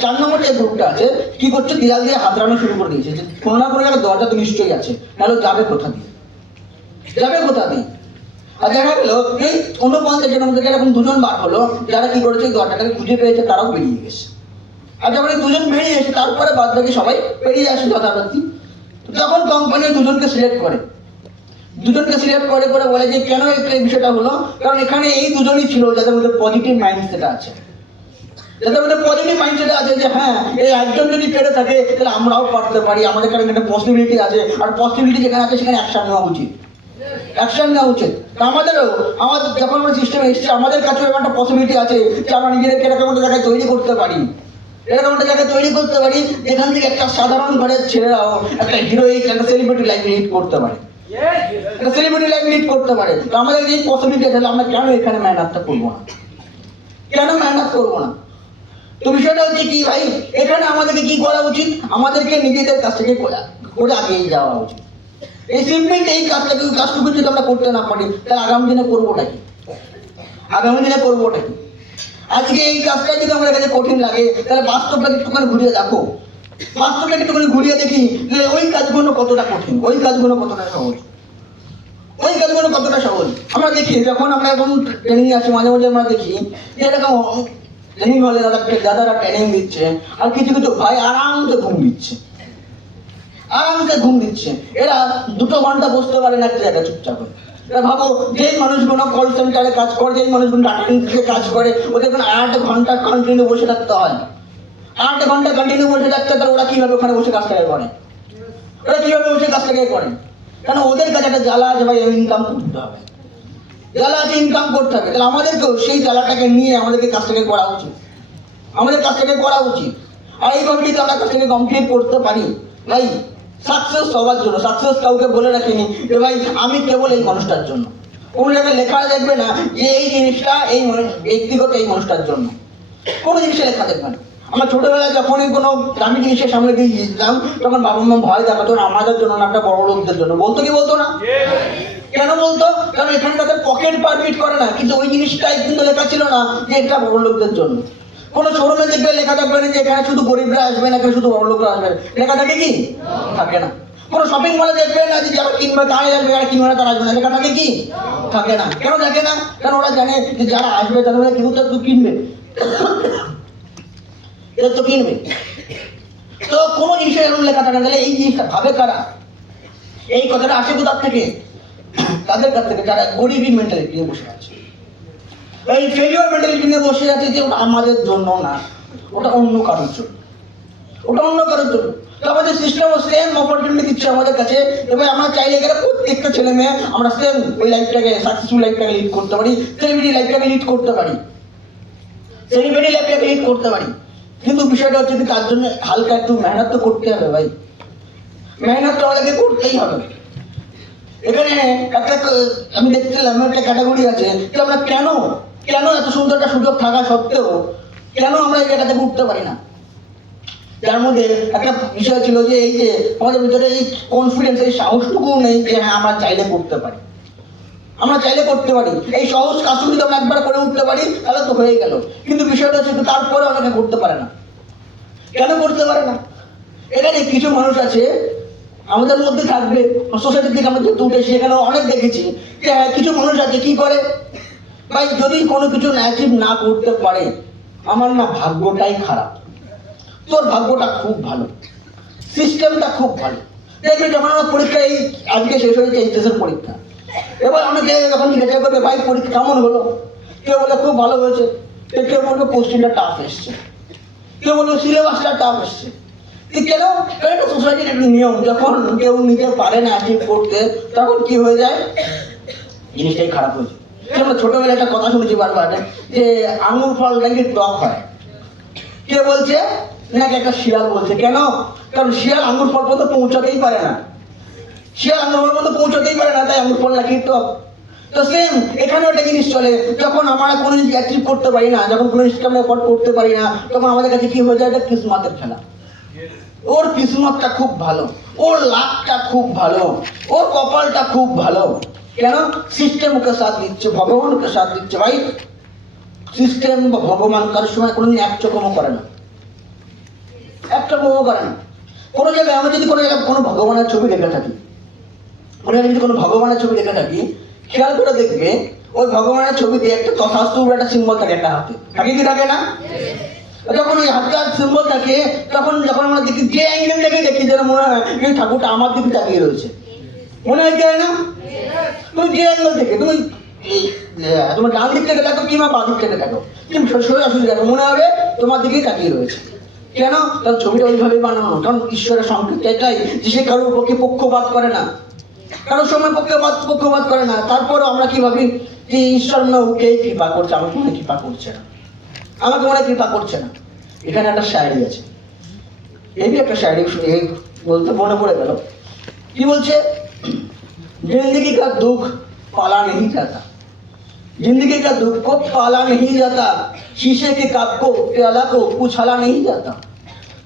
4 নম্বর যে গ্রুপটা আছে কি করছে, দেয়াল দিয়ে হাতড়ানো শুরু করে দিয়েছে, যে কোনো না কোনো জায়গায় দরজা তো নিশ্চয়ই আছে, নাহলে যাবে কোথা দিয়ে। আর দেখা গেল এই 49 জনের মধ্যে এরকম 2 জন বার হলো, যারা কি করেছে, দরজাটাকে খুঁজে পেয়েছে, তারাও বেরিয়ে গেছে। আর যখন এই 2 জন বেরিয়ে এসে, তারপরে বাদ বাকি সবাই বেরিয়ে আসে যথারীতি। তখন কোম্পানি 2 জনকে সিলেক্ট করে, বলে যে কেন এই বিষয়টা হলো, কারণ এখানে এই 2 জনই ছিল যাদের মধ্যে পজিটিভ মাইন্ডসেট আছে, যে হ্যাঁ এই একজন যদি পেরে থাকে, তাহলে আমরাও পারতে পারি, আমাদের কারণে একটা পসিবিলিটি আছে। আর পসিবিলিটি যেখানে আছে, সেখানে অ্যাকশন নেওয়া উচিত। আমাদের যখন আমরা সিস্টেমে এসেছি, আমাদের কাছে একটা পসিবিলিটি আছে যে আমরা নিজেদেরকে এরকম একটা জায়গায় তৈরি করতে পারি, যেখান থেকে একটা সাধারণ ঘরের ছেলেরাও একটা হিরোইক, একটা সেলিব্রিটি লাইফ লিড করতে পারে। একটা সেলিব্রিটি লাইফ লিড করতে পারে। তো আমাদের যে পসিবিলিটি আছে, আমরা কেন এখানে মেহনতটা করবো না? কেন মেহনত করবো না? তো বিষয়টা হচ্ছে কি ভাই, এখানে আমাদেরকে কি করা উচিত? আমাদেরকে নিজেদের কাছ থেকে করে আগিয়ে যাওয়া উচিত। এই সিম্পল এই কাজটুকু যদি আমরা করতে না পারি, তাহলে আগামী দিনে করবোটা কি? আগামী দিনে করবোটা কি? আজকে এই কাজটা যদি আমাদের কাছে কঠিন লাগে, তাহলে বাস্তবটাকে একটুখানি ঘুরিয়ে দেখো, বাস্তবটাকে একটুখানি ঘুরিয়ে দেখি যে ওই কাজগুলো কতটা কঠিন, ওই কাজগুলো কতটা সহজ, ওই কাজগুলো কতটা সহজ। আমরা দেখি যখন আমরা এখন ট্রেনিং আছি, মাঝে মাঝে আমরা দেখি যে এরকম ট্রেনিং হলে দাদারা ট্রেনিং দিচ্ছে, আর কিছু কিছু ভাই আরামসে ঘুম দিচ্ছে, আরামসে ঘুম দিচ্ছে। এরা 2 ঘন্টা বসতে পারে না একটা জায়গায় চুপচাপ করে। এরা ভাবো, যেই মানুষগুলো কল সেন্টারে কাজ করে, যেই মানুষগুলো ডাটা এন্ট্রিতে কাজ করে, ওদের 8 ঘন্টা কন্টিনিউ বসে থাকতে হয়। 8 ঘন্টা কন্টিনিউ বসে থাকতে, তাহলে ওরা কিভাবে ওখানে বসে কাজটাকে করে? ওরা কিভাবে বসে কাজটাকে করে? কারণ ওদের কাছে একটা জ্বালা আছে, ভাই ইনকাম করতে হবে, জ্বালা আছে, ইনকাম করতে হবে। তাহলে আমাদেরকেও সেই জ্বালাটাকে নিয়ে আমাদেরকে কাজটাকে করা উচিত, আমাদের কাজটাকে করা উচিত। আর এইভাবে যদি আমরা কাজটাকে কমপ্লিট করতে পারি, ভাই সাকসেস সবার জন্য। সাকসেস কাউকে বলে রাখিনি যে ভাই আমি কেবল এই মানুষটার জন্য। কোনো জায়গায় লেখা দেখবে না যে এই জিনিসটা এই ব্যক্তিগত এই মানুষটার জন্য, কোনো জিনিসে লেখা দেখবে না। আমরা ছোটবেলায় যখনই কোনো দামি জিনিসের সামনে দিয়ে যেতাম, তখন বাবা মা ভয় দেখাতো আমাদের জন্য না, একটা বড় লোকদের জন্য। বলতো কি বলতো না? কেন বলতো? কারণ এখানে তাদের পকেট পারমিট করে না, কিন্তু ওই জিনিসটাই কিন্তু লেখা ছিল না যে এটা বড় লোকদের জন্য। কোনো শোরুমে দেখবে লেখা থাকবে না যে এখানে শুধু গরিবরা আসবে না, এখানে শুধু বড় লোকরা আসবে। লেখা থাকে কি? থাকে না। কোনো শপিং মলে দেখবে না যে যারা কিনবে তারাই আসবে, যারা কিনবে না তারা আসবে না। লেখা থাকে কি? থাকে না। কেন থাকে না? কারণ ওরা জানে যে যারা আসবে তাদের মধ্যে কেউ তো কিনবে, এদের তো কিনবে। তো কোনো জিনিসের এরকম লেখা থাকে না। তাহলে এই জিনিসটা ভাবে কারা? এই কথাটা আসে কোথার থেকে? তাদের কাছ থেকে যারা গরিবী মেন্টালিটি নিয়ে বসে আছে, এই ফেলিওর মেন্টালিটি নিয়ে বসে আছে যে ওটা আমাদের জন্য না, ওটা অন্য কারোর জন্য, ওটা অন্য কারোর জন্য। তো আমাদের সিস্টেমও সেম অপরচুনিটি দিচ্ছে আমাদের কাছে। এবার আমরা চাইলে গেলে প্রত্যেকটা ছেলে মেয়ে আমরা সেম ওই লাইফটাকে, সাকসেসফুল লাইফটাকে লিড করতে পারি, সেলিব্রিটি লাইফটাকে লিড করতে পারি, সেলিব্রিটি লাইফটাকে লিড করতে পারি। কিন্তু বিষয়টা হচ্ছে কি, তার জন্য হালকা একটু মেহনত তো করতে হবে ভাই, মেহনত তো আমাদেরকে করতেই হবে। এখানে একটা আমি দেখছিলাম একটা ক্যাটাগরি আছে যে আমরা কেন কেন এত সুন্দর একটা সুযোগ থাকা সত্ত্বেও কেন আমরা এই জায়গাটাকে উঠতে পারি না। যার মধ্যে একটা বিষয় ছিল যে এই যে আমাদের ভিতরে এই কনফিডেন্স, এই সাহসটুকু নেই যে হ্যাঁ আমরা চাইলে করতে পারি, আমরা চাইলে করতে পারি। এই সহজ কাজটুকু যদি আমরা একবার করে উঠতে পারি তাহলে তো হয়ে গেল। কিন্তু বিষয়টা হচ্ছে তারপরে অনেকে করতে পারে না। কেন করতে পারে না? এখানে কিছু মানুষ আছে আমাদের মধ্যে থাকবে, সোসাইটির দিকে আমরা যেহেতু উঠে সেখানে অনেক দেখেছি যে কিছু মানুষ আছে কি করে, ভাই যদি কোনো কিছু অ্যাচিভ না করতে পারে, আমার না ভাগ্যটাই খারাপ, তোর ভাগ্যটা খুব ভালো, সিস্টেমটা খুব ভালো। দেখবে যখন আমার পরীক্ষা এই আজকে শেষ হয়েছে এইচএসের পরীক্ষা, এবার অনেকে যখন জিজ্ঞাসা করবে ভাই পরীক্ষা কেমন হলো, কেউ বলে খুব ভালো হয়েছে, কেউ বলবে কোশ্চেনটা টাফ এসছে, কেউ বলবে সিলেবাসটা টাফ এসছে। কেন? এটা সোসাইটির একটা নিয়ম, যখন কেউ নিতে পারে না অ্যাচিভ করতে তখন কি হয়ে যায়, জিনিসটাই খারাপ হয়েছে। আমরা ছোটবেলায় একটা কথা শুনেছি বারবার যে আঙুর ফল নাকি টক হয়। কে বলছে? নাকি একটা শিয়াল বলছে। কেন? কারণ শিয়াল আঙুর ফল পর্যন্ত পৌঁছাতেই পারে না, শিয়াল আঙুর ফল পর্যন্ত পৌঁছাতেই পারে না, তাই আঙুর ফল নাকি টক। তো সেম এখানেও একটা জিনিস চলে, যখন আমরা কোনো জিনিস অ্যাচিভ করতে পারি না, যখন কোনো জিনিসকে আমরা এফোর্ড করতে পারি না, তখন আমাদের কাছে কি হয়ে যায়, এটা কিসমতের খেলা। ওর কিসমতটা খুব ভালো, ওর লাকটা খুব ভালো, ওর কপালটা খুব ভালো। কেন? সিস্টেম ওকে সাথ দিচ্ছে, ভগবান ওকে সাথ দিচ্ছে। ভাই সিস্টেম বা ভগবান কারোর সময় কোনোদিন এক চকমও করে না, এক চকমও করে না। কোনো জায়গায় আমরা যদি কোনো জায়গায় কোনো ভগবানের ছবি রেখে থাকি, কোনো জায়গায় যদি কোনো ভগবানের ছবি রেখে থাকি, খেয়াল করে দেখবে ওই ভগবানের ছবিতে একটা তথাস্তু একটা সিম্বল থাকে একটা হাতে, থাকে কি থাকে না? যখন ওই হাতটা সিম্বল থাকে তখন যখন আমরা দেখি, যে অ্যাঙ্গেল থেকে দেখি যেন মনে হয় এই ঠাকুরটা আমার দিকে তাকিয়ে রয়েছে, মনে হয় যায় না? তুমি যে অ্যাঙ্গেল থেকে তুমি তোমার ডান দিক থেকে দেখো কিংবা বাঁ দিক থেকে দেখো, তুমি সোজাসুজি দেখো, মনে হবে তোমার দিকেই তাকিয়ে রয়েছে। কেন? কারণ ছবিটা ওইভাবেই বানানো। কারণ ঈশ্বরের সংকেত এটাই যে সে কারোর পক্ষে পক্ষপাত করে না, কারোর সময় পক্ষপাত করে না। তারপরও আমরা কি ভাবি যে ঈশ্বর না ওকে কৃপা করছে, আমাকে মনে কৃপা করছে না, আমাকে মনে কৃপা করছে না। এখানে একটা শায়রি আছে, এই একটা শায়রি বলতে মনে পড়ে গেল। কি বলছে? जिंदगी का दुख पाला नहीं जाता, जिंदगी का दुख को पाला नहीं जाता, शीशे के कप को प्याला को उछाला नहीं जाता।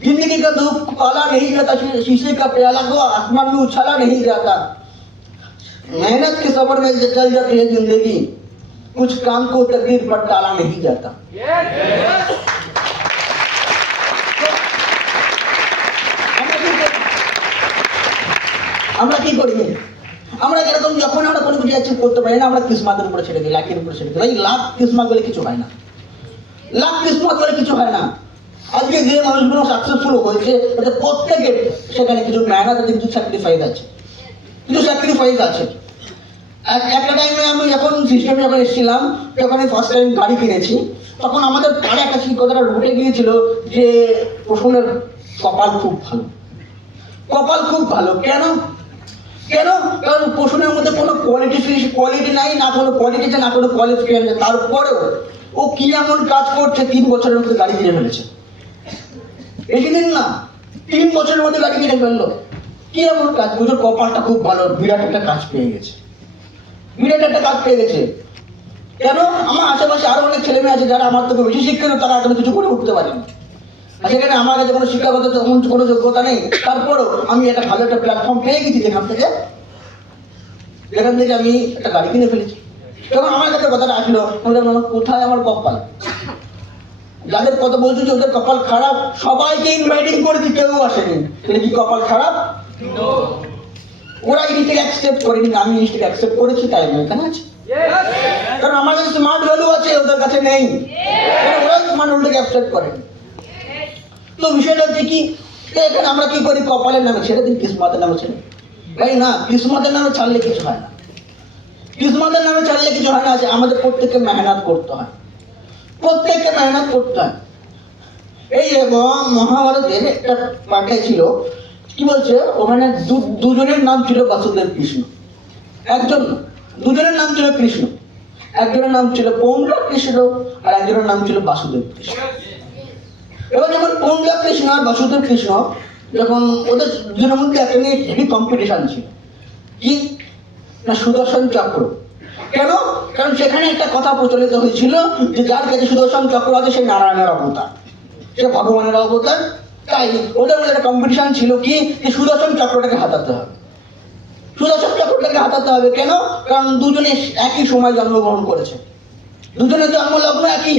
जिंदगी का दुख पाला नहीं जाता, शीशे का प्याला को आसमान में उछाला नहीं जाता। मेहनत के सफर में चल जाती है जिंदगी, कुछ काम को तकदीर पर टाला नहीं जाता। আমরা কি করি? আমরা এরকম যখন আমরা কোনো কিছু অ্যাচিভ করতে পারি না, আমরা কিসমতের উপরে ছেড়ে দিই, লাকের উপরে ছেড়ে দিই। ভাই লাখ কিসমত বলে কিছু হয় না, লাখ কিসমত বলে কিছু হয় না। আজকে যে মানুষগুলো সাকসেসফুল হয়েছে তাদের প্রত্যেকের সেখানে কিছু মেহনত আছে, কিছু স্যাক্রিফাইস আছে, কিছু স্যাক্রিফাইস আছে। একটা টাইমে আমি যখন সিস্টেমে যখন এসেছিলাম, যখন আমি ফার্স্ট টাইম গাড়ি কিনেছি, তখন আমাদের পাড়ে একটা শিক্ষকরা রুটে গিয়েছিল যে প্রফুল্লের কপাল খুব ভালো, কপাল খুব ভালো। কেন? কেন? কারণ প্রশ্নের মধ্যে কোনো কোয়ালিটি নাই, না কোনো কোয়ালিটি আছে, না কোনো কোয়ালিফিকেশন আছে। তারপরেও ও কি এমন কাজ করছে, 3 বছরের মধ্যে গাড়ি কিনে ফেলেছে। বেশি দিন না, 3 বছরের মধ্যে গাড়ি কিনে ফেললো। কি এমন কাজ? ওর কপালটা খুব ভালো, বিরাট একটা কাজ পেয়ে গেছে, বিরাট একটা কাজ পেয়ে গেছে। কেন? আমার আশেপাশে আরো অনেক ছেলে মেয়ে আছে যারা আমার থেকে বেশি শিক্ষিত, তারা এখনো কিছু করে উঠতে পারেনি। আর সেখানে আমার কাছে কোনো শিক্ষাগত কোনো যোগ্যতা নেই, তারপরেও আমি একটা ভালো একটা প্ল্যাটফর্ম পেয়ে গেছি যেখান থেকে আমি একটা গাড়ি কিনে ফেলেছি। তখন আমার কাছে কথাটা আসলো, আমার কোথায় আমার কপাল? যাদের কথা বলছো যে ওদের কপাল খারাপ, সবাইকে ইনভাইটিং করেছি, কেউ আসেনি। তাহলে কি কপাল খারাপ? ওরা জিনিসটাকে অ্যাকসেপ্ট করেনি, আমি জিনিসটাকে অ্যাকসেপ্ট করেছি, তাই আমি এখানে আছি। কারণ আমার কাছে স্মার্ট ভ্যালু আছে, ওদের কাছে নেই। ওরা স্মার্ট ভ্যালুটাকে অ্যাকসেপ্ট করেনি। তো বিষয়টা হচ্ছে কি, এখানে আমরা কি করি? কপালের নামে ছেড়ে দিই, কিসমতের নামে ছেড়ে। ভাই না, কিসমতের নামে ছাড়লে কিছু হয় না, কিসমতের নামে ছাড়লে কিছু হয় না। আমাদের প্রত্যেককে মেহনত করতে হয়, প্রত্যেককে মেহনত করতে হয়। এই মহাভারতের একটা পাঠে ছিল, কি বলছে ওখানে, দুজনের নাম ছিল বাসুদেব কৃষ্ণ। দুজনের নাম ছিল কৃষ্ণ, একজনের নাম ছিল পৌণ্ড্র কৃষ্ণ আর একজনের নাম ছিল বাসুদেব কৃষ্ণ। এবার যখন পৌণ্ড্র কৃষ্ণ আর বাসুদেব কৃষ্ণ, যখন ওদের দুজনের মধ্যে একটা নিয়ে হেভি কম্পিটিশন ছিল, কি না সুদর্শন চক্র। কেন? কারণ সেখানে একটা কথা প্রচলিত হয়েছিল যে যার কাছে সুদর্শন চক্র আছে সে নারায়ণের অবতার, সে ভগবানের অবতার। তাই ওদের মধ্যে একটা কম্পিটিশন ছিল কি, যে সুদর্শন চক্রটাকে হাতাতে হবে, সুদর্শন চক্রটাকে হাতাতে হবে। কেন? কারণ দুজনে একই সময় জন্মগ্রহণ করেছে, দুজনের জন্মলগ্ন একই,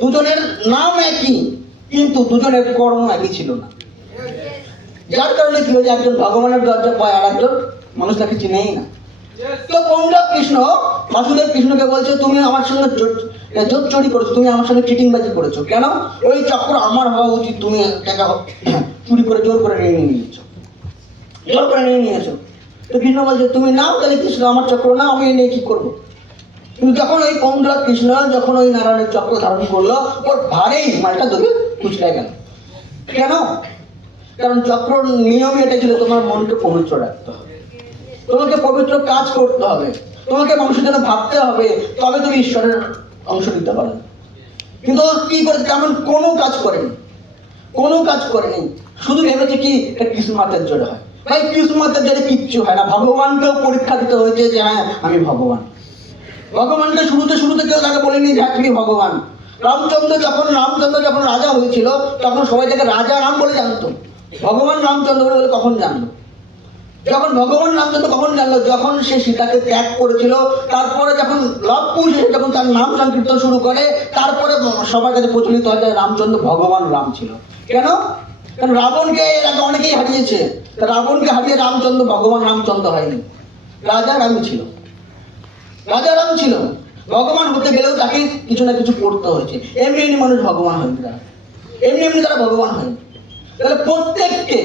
দুজনের নাম একই, কিন্তু দুজনের কর্ম একই ছিল না। যার কারণে কি হয়েছে, একজন ভগবানের দরজা পায় আর একজন মানুষ তাকে চিনেই না। তো পৌণ্ড্র কৃষ্ণ বাসুদেব কৃষ্ণকে বলছে, তুমি আমার সঙ্গে জোট চুরি করেছো, তুমি আমার সঙ্গে চিটিংবাজি করেছো। কেন? ওই চক্র আমার হওয়া উচিত, তুমি টাকা চুরি করে জোর করে নিয়ে নিয়েছো, জোর করে নিয়ে নিয়েছো। তো কৃষ্ণ বলছে, তুমি নাও তাহলে কৃষ্ণ, আমার চক্র নাও, আমি নিয়ে কি করবো? কিন্তু যখন ওই পৌণ্ড্র কৃষ্ণ যখন ওই নারায়ণের চক্র ধারণ করলো, ওর ভারেই মালটা ধরে কুচলে গেল। কেন? কারণ চক্র নিয়মই এটা ছিল, তোমার মনকে পবিত্র রাখতে হবে, তোমাকে পবিত্র কাজ করতে হবে, তোমাকে মানুষের জন্য ভাবতে হবে, তবে তুমি ঈশ্বরের অংশ দিতে পারবে। কিন্তু কি করেছে, তেমন কোনো কাজ করেনি, কোনো কাজ করেনি, শুধু ভেবেছে কি এটা কিসমতের জোরে হয়। ভাই কিসমতের জোরে কিচ্ছু হয় না। ভগবানকেও পরীক্ষা দিতে হয়েছে যে হ্যাঁ আমি ভগবান। ভগবানকে শুরুতে কেউ তাকে বলেনি যে তুমি ভগবান। রামচন্দ্র যখন রাজা হয়েছিল, তখন সবাই তাকে রাজা রাম বলে জানতো, ভগবান রামচন্দ্র বলে কখন জানলো? যখন ভগবান রামচন্দ্র কখন জানলো, যখন সে সীতাকে ত্যাগ করেছিল, তারপরে যখন লব কুশ যখন তার নাম সংকীর্তন শুরু করে, তারপরে সবার কাছে প্রচলিত হয় যে রামচন্দ্র ভগবান রাম ছিল। কেন? কারণ রাবণকে এর আগে অনেকেই হারিয়েছে, রাবণকে হারিয়ে রামচন্দ্র ভগবান রামচন্দ্র হয়নি, রাজা রাম ছিল, রাজা রাম ছিল। ভগবান হতে গেলেও তাকে কিছু না কিছু করতে হয়েছে। এমনি মানুষ ভগবান হয়নি, এমনি তারা ভগবান হয়নি। তাহলে প্রত্যেককে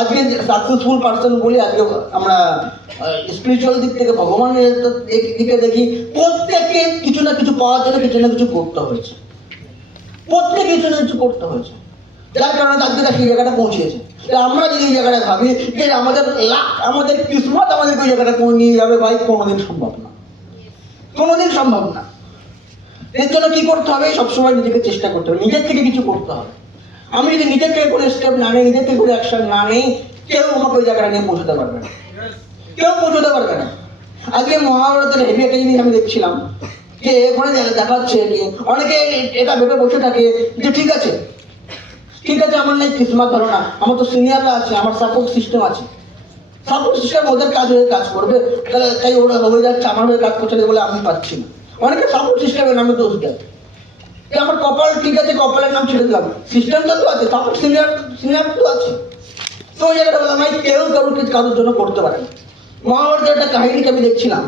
আজকে সাকসেসফুল পার্সন বলি, আজকে আমরা স্পিরিচুয়াল দিক থেকে ভগবানের দিকে দেখি, প্রত্যেককে কিছু না কিছু পাওয়ার জন্য কিছু না কিছু করতে হয়েছে, প্রত্যেকে কিছু না কিছু করতে হয়েছে, যার কারণে আজকে তার সেই জায়গাটা পৌঁছেছে। আমরা যদি এই জায়গাটা ভাবি যে আমাদের লাখ, আমাদের কিসমত আমাদেরকে ওই জায়গাটা নিয়ে যাবে, ভাই কোনোদিন সম্ভব না, কোনোদিন সম্ভব না। এর জন্য কি করতে হবে? সবসময় নিজেকে চেষ্টা করতে হবে, নিজের থেকে কিছু করতে হবে। আমি যদি নিজের থেকে কোনো স্টেপ না নেই, নিজের থেকে কোনো অ্যাকশন না নেই, কেউ আমাকে ওই জায়গাটা নিয়ে পৌঁছাতে পারবে না। কেউ পৌঁছতে পারবে না। আজকে মহাভারতের হেভি একটা জিনিস আমি দেখছিলাম যে ওখানে দেখাচ্ছে কি অনেকে এটা ভেবে বসে থাকে যে ঠিক আছে আমার নাই কিসমত ভালো না, আমার তো সিনিয়ররা আছে, আমার সাপোর্ট সিস্টেম আছে, সাপোর্ট সিস্টেম ওদের কাজ হয়ে কাজ করবে, তাই ওরা হয়ে যাচ্ছে, আমার হয়ে কাজ করছে বলে আমি পাচ্ছি না। অনেকে সাপোর্ট সিস্টেমের নামে দোষ দেয়, আমার কপাল ঠিক আছে, কপালের নাম ছেড়ে দিলাম, সিস্টেমটা তো আছে, সাপোর্ট সিনিয়র তো আছে। তো ওই জায়গাটা বললাম ভাই কেউ কারোর জন্য করতে পারে না। মহাভারতের একটা কাহিনীকে আমি দেখছিলাম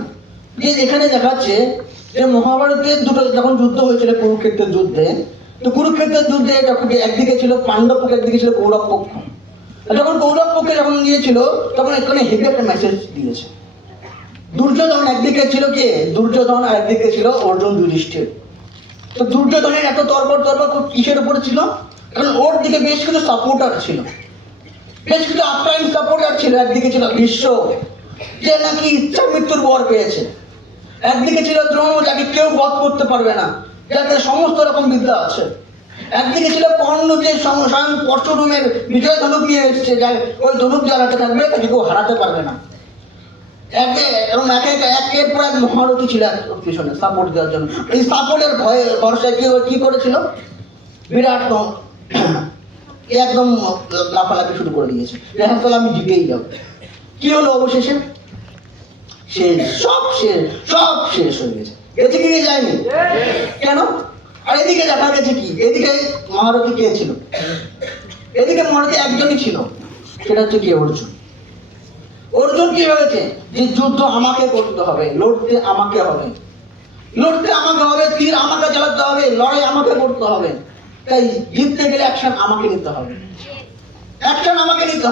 যে এখানে দেখাচ্ছে যে মহাভারতের দুটো যখন যুদ্ধ হয়েছিল কুরুক্ষেত্রের যুদ্ধে, তো কুরুক্ষেত্রের যুদ্ধে যখন একদিকে ছিল পাণ্ডব পক্ষ, একদিকে ছিল কৌরব পক্ষ। যখন কৌরব পক্ষে যখন গিয়েছিল তখন এখানে হেভি একটা মেসেজ দিয়েছে। দুর্যোধন একদিকে ছিল কে, দুর্যোধন আর একদিকে ছিল অর্জুন যুধিষ্ঠির। তো দুর্যোধনের এত তরবর কিসের উপরে ছিল, কারণ ওর দিকে বেশ কিছু সাপোর্টার ছিল, বেশ কিছু আপ্রায়ণ সাপোর্টার ছিল। একদিকে ছিল ভীষ্ম, যে নাকি ইচ্ছা মৃত্যুর বর পেয়েছে। একদিকে ছিল দ্রোণ, যাকে কেউ বধ করতে পারবে না, যাতে সমস্ত রকম বিদ্যা আছে। একদিকে ছিল কর্ণ, যে স্বয়ং পরশুরামের বিজয় ধনুক নিয়ে এসেছে, যার ওই ধনুক যার হাতে থাকবে তাকে কেউ হারাতে পারবে না। একের পর এক মহারথী ছিল পিছনে সাপোর্ট দেওয়ার জন্য। এই সাপোর্টের ভয়ে ভরসায় কি করেছিল, বিরাট একদম লাফালাফি শুরু করে দিয়েছে, দেখা গেল আমি জিতেই যাব। কি হলো অবশেষে, সব শেষ হয়ে গেছে। এদিকে যায়নি কেন? আর এদিকে দেখা গেছে কি, এদিকে মহারথী কে ছিল, এদিকে মহারথী একজনই ছিল, সেটা হচ্ছে কি অর্জুন। অর্জুন কি হয়েছে, যে যুদ্ধ আমাকে করতে হবে, লড়তে আমাকে হবে, তীর আমাকে চালাতে হবে, লড়াই আমাকে করতে হবে। তাই জিততে গেলে অ্যাকশন আমাকে নিতে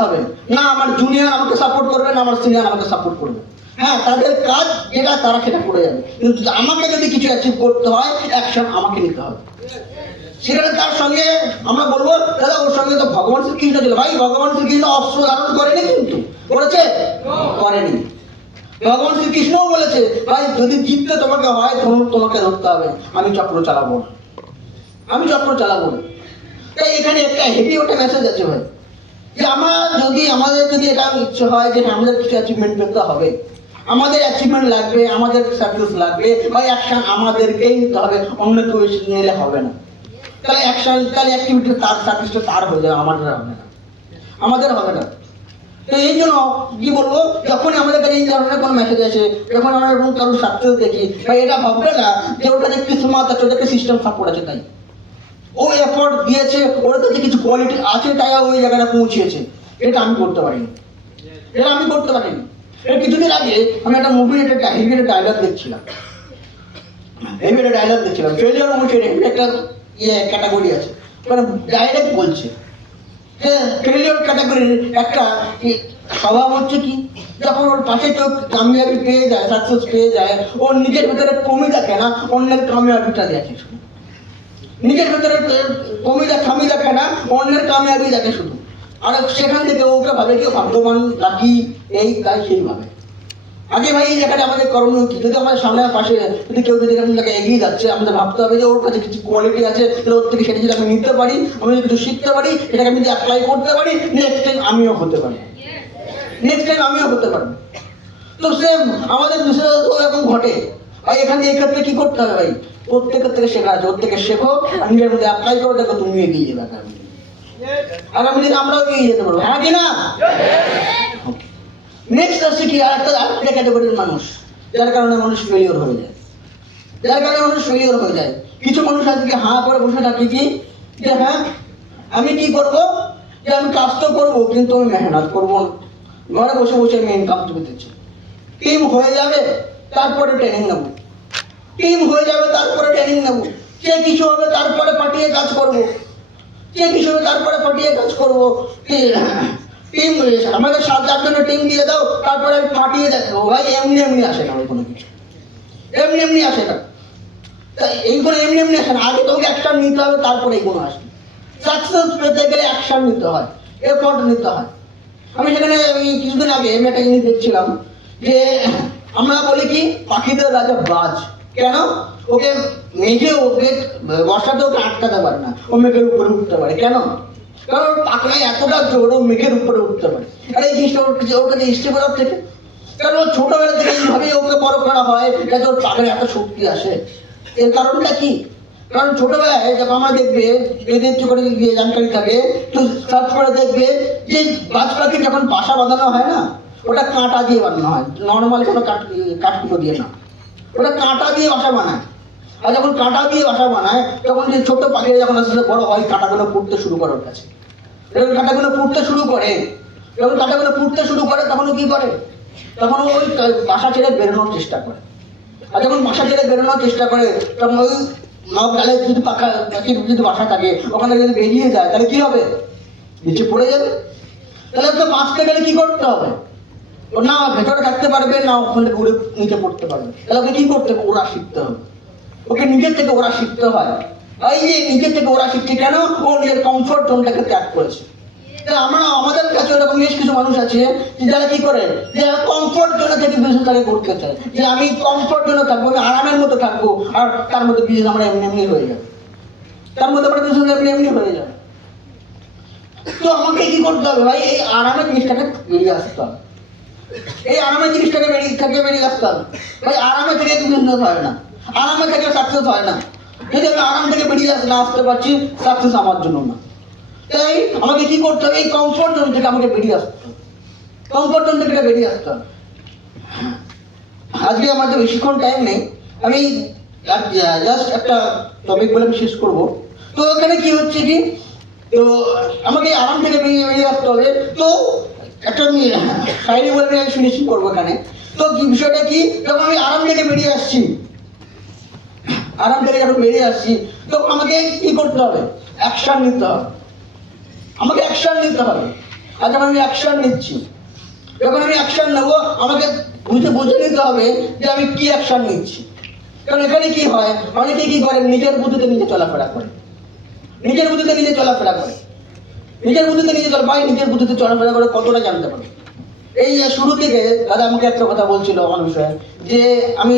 হবে, না আমার জুনিয়র আমাকে সাপোর্ট করবে, না আমার সিনিয়র আমাকে সাপোর্ট করবে। হ্যাঁ, তাদের কাজ যেটা তারা সেটা করে যাবে, কিন্তু আমাকে যদি কিছু অ্যাচিভ করতে হয় অ্যাকশন আমাকে নিতে হবে। সেখানে তার সঙ্গে আমরা বলবো দাদা ওর সঙ্গে তো ভগবান শ্রীকৃষ্ণ ছিল। ভাই ভগবান শ্রীকৃষ্ণ অস্ত্র ধারণ করেনি, কিন্তু করেছে, করেনি। ভগবান শ্রীকৃষ্ণও বলেছে ভাই যদি জিততে তোমাকে হয় তোমাকে ধরতে হবে, আমি চক্র চালাবো না। তাই এখানে একটা হেভি ওটা মেসেজ আছে ভাই, যে আমাদের যদি এটা ইচ্ছে হয় যে আমাদের কিছু অ্যাচিভমেন্ট পেতে হবে, আমাদের অ্যাচিভমেন্ট লাগবে, আমাদের সাকসেস লাগবে, ভাই অ্যাকশন আমাদেরকেই নিতে হবে, অন্য কেউ নিলে হবে না। তাহলে অ্যাক্টিভিটি তার সাকসেসটা তার হয়ে যাবে, আমাদের হবে না। তো এই জন্য কি বলবো, যখন আমাদের কাছে এই ধরনের কোনো মেসেজ আসে, যখন আমরা এরকম কারোর সাকসেস দেখি, ভাই এটা ভাববে না যে ওর কাছে কিসমত আছে, ওদেরকে সিস্টেম সাপোর্ট আছে, তাই ও এফোর্ট দিয়েছে, ওর কাছে কিছু কোয়ালিটি আছে, তাই ওই জায়গাটা পৌঁছেছে। এটা আমি করতে পারিনি। এর কিছুদিন আগে আমি একটা মুভির একটা ডায়লগ দেখছিলাম, ফেলিওর একটা ক্যাটাগরি আছে, মানে ডাইরেক্ট বলছে ফেলিওর ক্যাটাগরির একটা স্বভাব হচ্ছে কি, যখন ওর পাশে কেউ কামিয়াবি পেয়ে যায়, সাকসেস পেয়ে যায়, ওর নিজের ভেতরে কমই দেখে না, অন্যের কামিয়াবিটা দেখে শুধু। নিজের ভেতরে খামি দেখে না, অন্যের কামিয়াবি দেখে শুধু। আর সেখান থেকে ওকে ভাবে কেউ ভাগ্যবান, লাকি, এই তাই সেইভাবে। আগে ভাই এই জায়গাটা আমাদের করণীয় কি, যদি আমাদের সামনের পাশে যদি কেউ যদি এরকম জায়গায় এগিয়ে যাচ্ছে, আমাদের ভাবতে হবে যে ওর কাছে কিছু কোয়ালিটি আছে, ওর থেকে সেটা যদি আমি নিতে পারি, আমি যদি কিছু শিখতে পারি, এটাকে আমি যদি অ্যাপ্লাই করতে পারি, নেক্সট টাইম আমিও হতে পারি। তো সেম আমাদের দেশে এরকম ঘটে। ভাই এখানে এই ক্ষেত্রে কি করতে হবে, ভাই প্রত্যেকের থেকে শেখা আছে, ওর থেকে শেখো, আর নিজের মধ্যে অ্যাপ্লাই করো, দেখো তুমি এগিয়ে যাবে আগামী দিনে, আমরাও এগিয়ে যেতে পারবো। হ্যাঁ কি না? নেক্সট আসছে কি, আরেকটা ক্যাটাগরির মানুষ, যার কারণে মানুষ ফেলিওর হয়ে যায়। কিছু মানুষ আজকে হাঁ করে বসে থাকে কি, যে হ্যাঁ আমি কি করবো, যে আমি কাজ তো করবো কিন্তু আমি মেহনত করবো না, ঘরে বসে আমি ইনকাম তুলতে চাই। টিম হয়ে যাবে তারপরে ট্রেনিং নেবো, সে কিছু হবে তারপরে পাঠিয়ে কাজ করবো, টিম আমাদের 7-8 জনের টিম দিয়ে দাও, তারপরে ফাটিয়ে দেখো। ভাই এমনি আসে না, কোনো কিছু এমনি আসে না। তাই এইগুলো এমনি আসে না, আগে তোমাকে অ্যাকশন নিতে হবে, তারপরে এইগুলো আসে। সাকসেস পেতে গেলে অ্যাকশন নিতে হয়, এফোর্ট নিতে হয়। আমি কিছুদিন আগে একটা জিনিস দেখছিলাম, যে আমরা বলি কি পাখিদের রাজা বাজ, কেন? ওকে বর্ষাতে ওকে আটকাতে পারে না, ও মেঘের উপরে উঠতে পারে। কেন? কারণ পাখনায় এতটা জোর, ও মেঘের উপরে উঠতে পারে। আর এই জিনিসটা ওর কাছে হিস্ট্রি করার থেকে কারণ ও ছোটবেলা থেকে এইভাবেই ওকে বড় করা হয় যাতে ওর পাগলে এত শক্তি আসে। এর কারণটা কি? কারণ ছোটবেলায় যখন আমরা দেখবে যদি একটু করে জানকারি থাকে তো সার্চ করে দেখবে যে বাজ পাখির যখন বাসা বাঁধানো হয় না, ওটা কাঁটা দিয়ে বানানো হয়, নর্মাল কোনো কাঠকুটো দিয়ে না, ওটা কাঁটা দিয়ে বাসা বানায়। আর যখন কাঁটা দিয়ে বাসা বানায় তখন যে ছোট্ট পাখিরা যখন আস্তে আস্তে বড় হয় কাঁটাগুলো ফুটতে শুরু করে ওর কাছে। যখন কাঁটাগুলো ফুটতে শুরু করে তখন ও কি করে? তখন ওই বাসা ছেড়ে বেরোনোর চেষ্টা করে। আর যখন বাসা ছেড়ে বেরোনোর চেষ্টা করে তখন ওই গালে যদি পাখির যদি বাসা থাকে ওখানে যদি বেরিয়ে যায় তাহলে কি হবে? নিচে পড়ে যাবে। তাহলে ওকে বাঁচতে গেলে কি করতে হবে? ও না ভেতরে থাকতে পারবে না ওখানে উড়ে নিচে পড়তে পারবে। তাহলে ওকে কি করতে হবে? ওরা শিখতে হবে। ওকে নিজের থেকে ওরা শিখতে হয়। এই যে নিজের থেকে ওরা শিখছে কেন? ও নিজের কমফোর্ট জোনটাকে ত্যাগ করেছে। আমরা আমাদের কাছে এরকম বেশ কিছু মানুষ আছে যারা কি করে, যে কমফোর্ট জোনে থেকে বিজনেস তাকে করতে চায়, যে আমি কমফোর্ট জোনে থাকবো, আমি আরামের মতো থাকবো, আর তার মধ্যে বিজনেস আমরা এমনি এমনি হয়ে যাবে, তার মধ্যে আমরা বিজনেস এমনি এমনি হয়ে যাবে। তো আমাকে কি করতে হবে ভাই? এই আরামের জিনিসটাকে বেরিয়ে আসতে হবে। এই আরামের জিনিসটাকে বেরিয়ে আসতে হবে ভাই। আরামে থেকে বিজনেস হয় না, আরামে থেকে সাকসেস হয় না। যদি আমি আরাম থেকে বেরিয়ে আসতে পারছি, সাকসেস আমার জন্য না। তাই আমাকে কি করতে হবে? এই কমফোর্ট জোন থেকে আমাকে বেরিয়ে আসতে হবে, কমফোর্ট জোন থেকে বেরিয়ে আসতে হবে। আজকে আমাদের বেশিক্ষণ টাইম নেই, আমি জাস্ট একটা টপিক বলে আমি শেষ করবো। তো এখানে কি হচ্ছে কি, তো আমাকে আরাম থেকে বেরিয়ে আসতে হবে। তো একটা আমি শায়রি বলে আমি ফিনিশিং করবো এখানে। তো বিষয়টা কি, যখন আমি আরাম থেকে বেরিয়ে আসছি তো আমাকে কি করতে হবে? অ্যাকশন নিতে হবে। আমাকে অ্যাকশন নিতে হবে। আর যখন আমি অ্যাকশন নিচ্ছি, যখন আমি অ্যাকশন নেবো আমাকে বুঝে নিতে হবে যে আমি কি অ্যাকশন নিচ্ছি। কারণ এখানে কি হয়, অনেকে কি করে নিজের বুদ্ধিতে নিজে চলাফেরা করে, নিজের বুদ্ধিতে নিজে চলাফেরা করে কতটা জানতে পারে। এই শুরু থেকে দাদা আমাকে একটা কথা বলছিল আমার বিষয়ে, যে আমি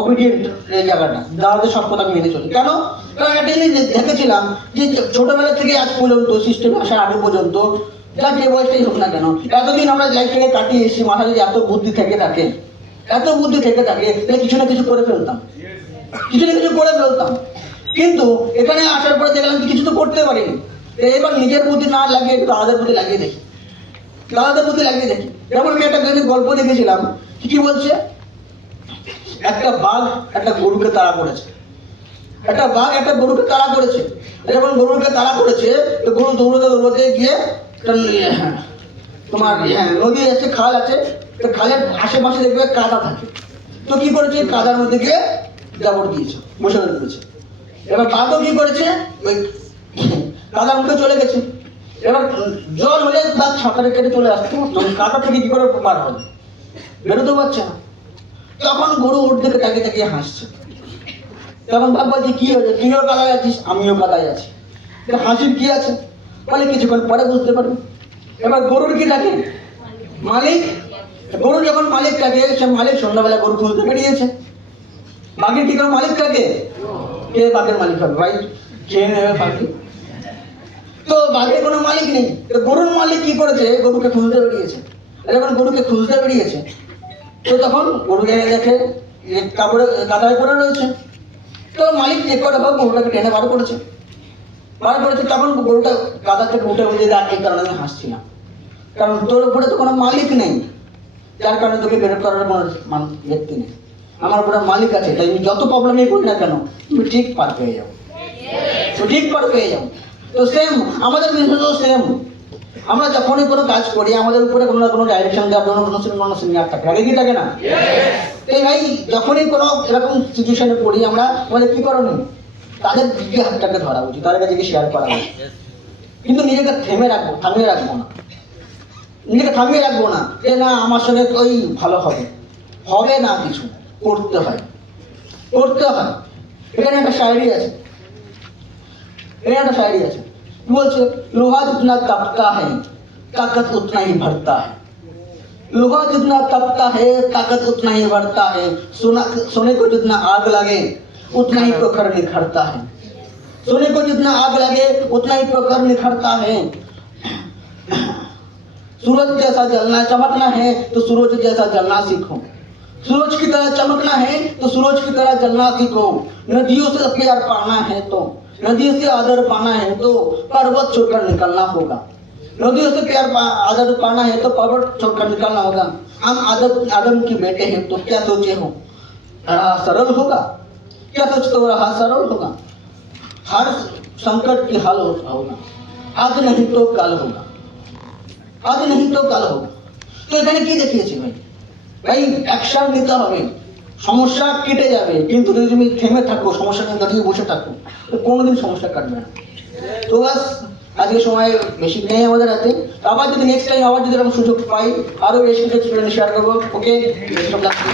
অবিডিয়েন্ট এই জায়গাটা, দাদাদের সব কথা আমি মেনে চলি। কেন? কারণ একটা জিনিস দেখেছিলাম যে ছোটবেলা থেকে আজ পর্যন্ত সিস্টেমে আসার আগে পর্যন্ত যা যে বয়সটাই হোক না কেন, এতদিন আমরা লাইফ থেকে কাটিয়ে এসেছি, মাথায় যদি এত বুদ্ধি থেকে থাকে তাহলে কিছু না কিছু করে ফেলতাম। কিন্তু এখানে আসার পরে দেখলাম কিছু তো করতে পারিনি। এবার নিজের বুদ্ধি না লাগিয়ে একটু দাদাদের বুদ্ধি লাগিয়ে দেখি। যেমন আমি একটা গল্প দেখেছিলাম, কি বলছে, একটা বাঘ একটা গরুকে তাড়া করেছে। যখন গরুকে তাড়া করেছে তো গরু দৌড়তে গিয়ে তোমার নদী আছে, খাল আছে, তো খালের আশেপাশে দেখবে কাদা থাকে। তো কি করেছে, কাদার মধ্যে গিয়ে জাবর দিয়েছে, বসে রয়েছে। এবার বাঘও কি করেছে, ওই কাদার মধ্যে চলে গেছে। এবার জল হলে বাঘ সাঁতারে কেটে চলে আসতো, কাদা থেকে কি করে পার হবে? বেরোতে পারছে না। তখন গরু ওর দিকে তাকিয়ে হাসছে। তখন বাঘ বলছে, কি হয়েছে? তুইও কাদায় আছিস, আমিও কাদায় আছি, হাসির কি আছে? বলে কিছুক্ষণ পরে বুঝতে পারবি। এবার গরুর কি থাকে? মালিক। গরু যখন মালিক থাকে, সে মালিক সন্ধ্যাবেলা গরু খুঁজতে বেরিয়েছে। বাঘের কি কোনো মালিক থাকে? কে বাঘের মালিক হবে ভাই? খেয়ে নেবে পাখি। তো বাঘের কোনো মালিক নেই। তো গরুর মালিক কি করেছে, গরুকে খুঁজতে বেরিয়েছে। যখন গরুকে খুঁজতে বেরিয়েছে তো তখন গরুকে দেখে কাদায় পড়ে রয়েছে। তো মালিক চেক করে গরুটাকে টেনে বার করেছে। তখন গরুটা কাদা থেকে উঠে দেখ, এই কারণে আমি হাসছি না, কারণ তোর উপরে তো কোনো মালিক নেই, যার কারণে তোকে বের করার কোনো ব্যক্তি নেই। আমার উপরে মালিক আছে, তাই আমি যত প্রবলেমই করি না কেন তুমি ঠিক পার পেয়ে যাবো। তো সেম আমাদের বিজনেসও সেম। আমরা যখনই কোনো কাজ করি আমাদের উপরে কোনো না কোনো ডাইরেকশন দেওয়া, কোনো সিনিয়র থাকে, আগে কি থাকে না? এই ভাই যখনই কোনো এরকম সিচুয়েশনে পড়ি আমরা, আমাদের কি করণীয়? তাদের দিকে হাতটাকে ধরা উচিত, তাদের কাছে শেয়ার করা উচিত। কিন্তু নিজেকে থামিয়ে রাখবো না যে না আমার সঙ্গে ওই ভালো হবে না, কিছু করতে হয়। এখানে একটা শায়রি আছে, কি বলছে, লোহা जितना तपता है ताकत उतना ही बढ़ता है, सोने को जितना आग लगे उतना ही प्रखर निखरता है, सूरज जैसा जलना चमकना है तो सूरज जैसा जलना सीखो। सूरज की तरह चमकना है तो सूरज की तरह जलना सीखो। नदियों से प्यार पाना है तो, नदियों से आदर पाना है तो पर्वत छोड़कर निकलना होगा। नदियों से आदर पाना है तो पर्वत छोड़कर निकलना होगा। हम आदम के बेटे हैं तो क्या सोचे हो रहा सरल होगा, क्या सोचते हो रहा सरल होगा। हर संकट की हल होगा, आज नहीं तो कल होगा, आज नहीं तो কাল হোক। তো এখানে কি দেখিয়েছি ভাই? ভাই অ্যাকশন নিতে হবে, সমস্যা কেটে যাবে, কিন্তু যদি তুমি থেমে থাকো, সমস্যা নিয়ে দাঁড়িয়ে বসে থাকো, তো কোনোদিন সমস্যা কাটবে না। তো বাস আজকে সময় বেশি নেই আমাদের হাতে। আবার যদি নেক্সট টাইম আবার যদি এরকম সুযোগ পাই, আরও বেশ কিছু এক্সপিরিয়েন্স শেয়ার করবো। ওকে,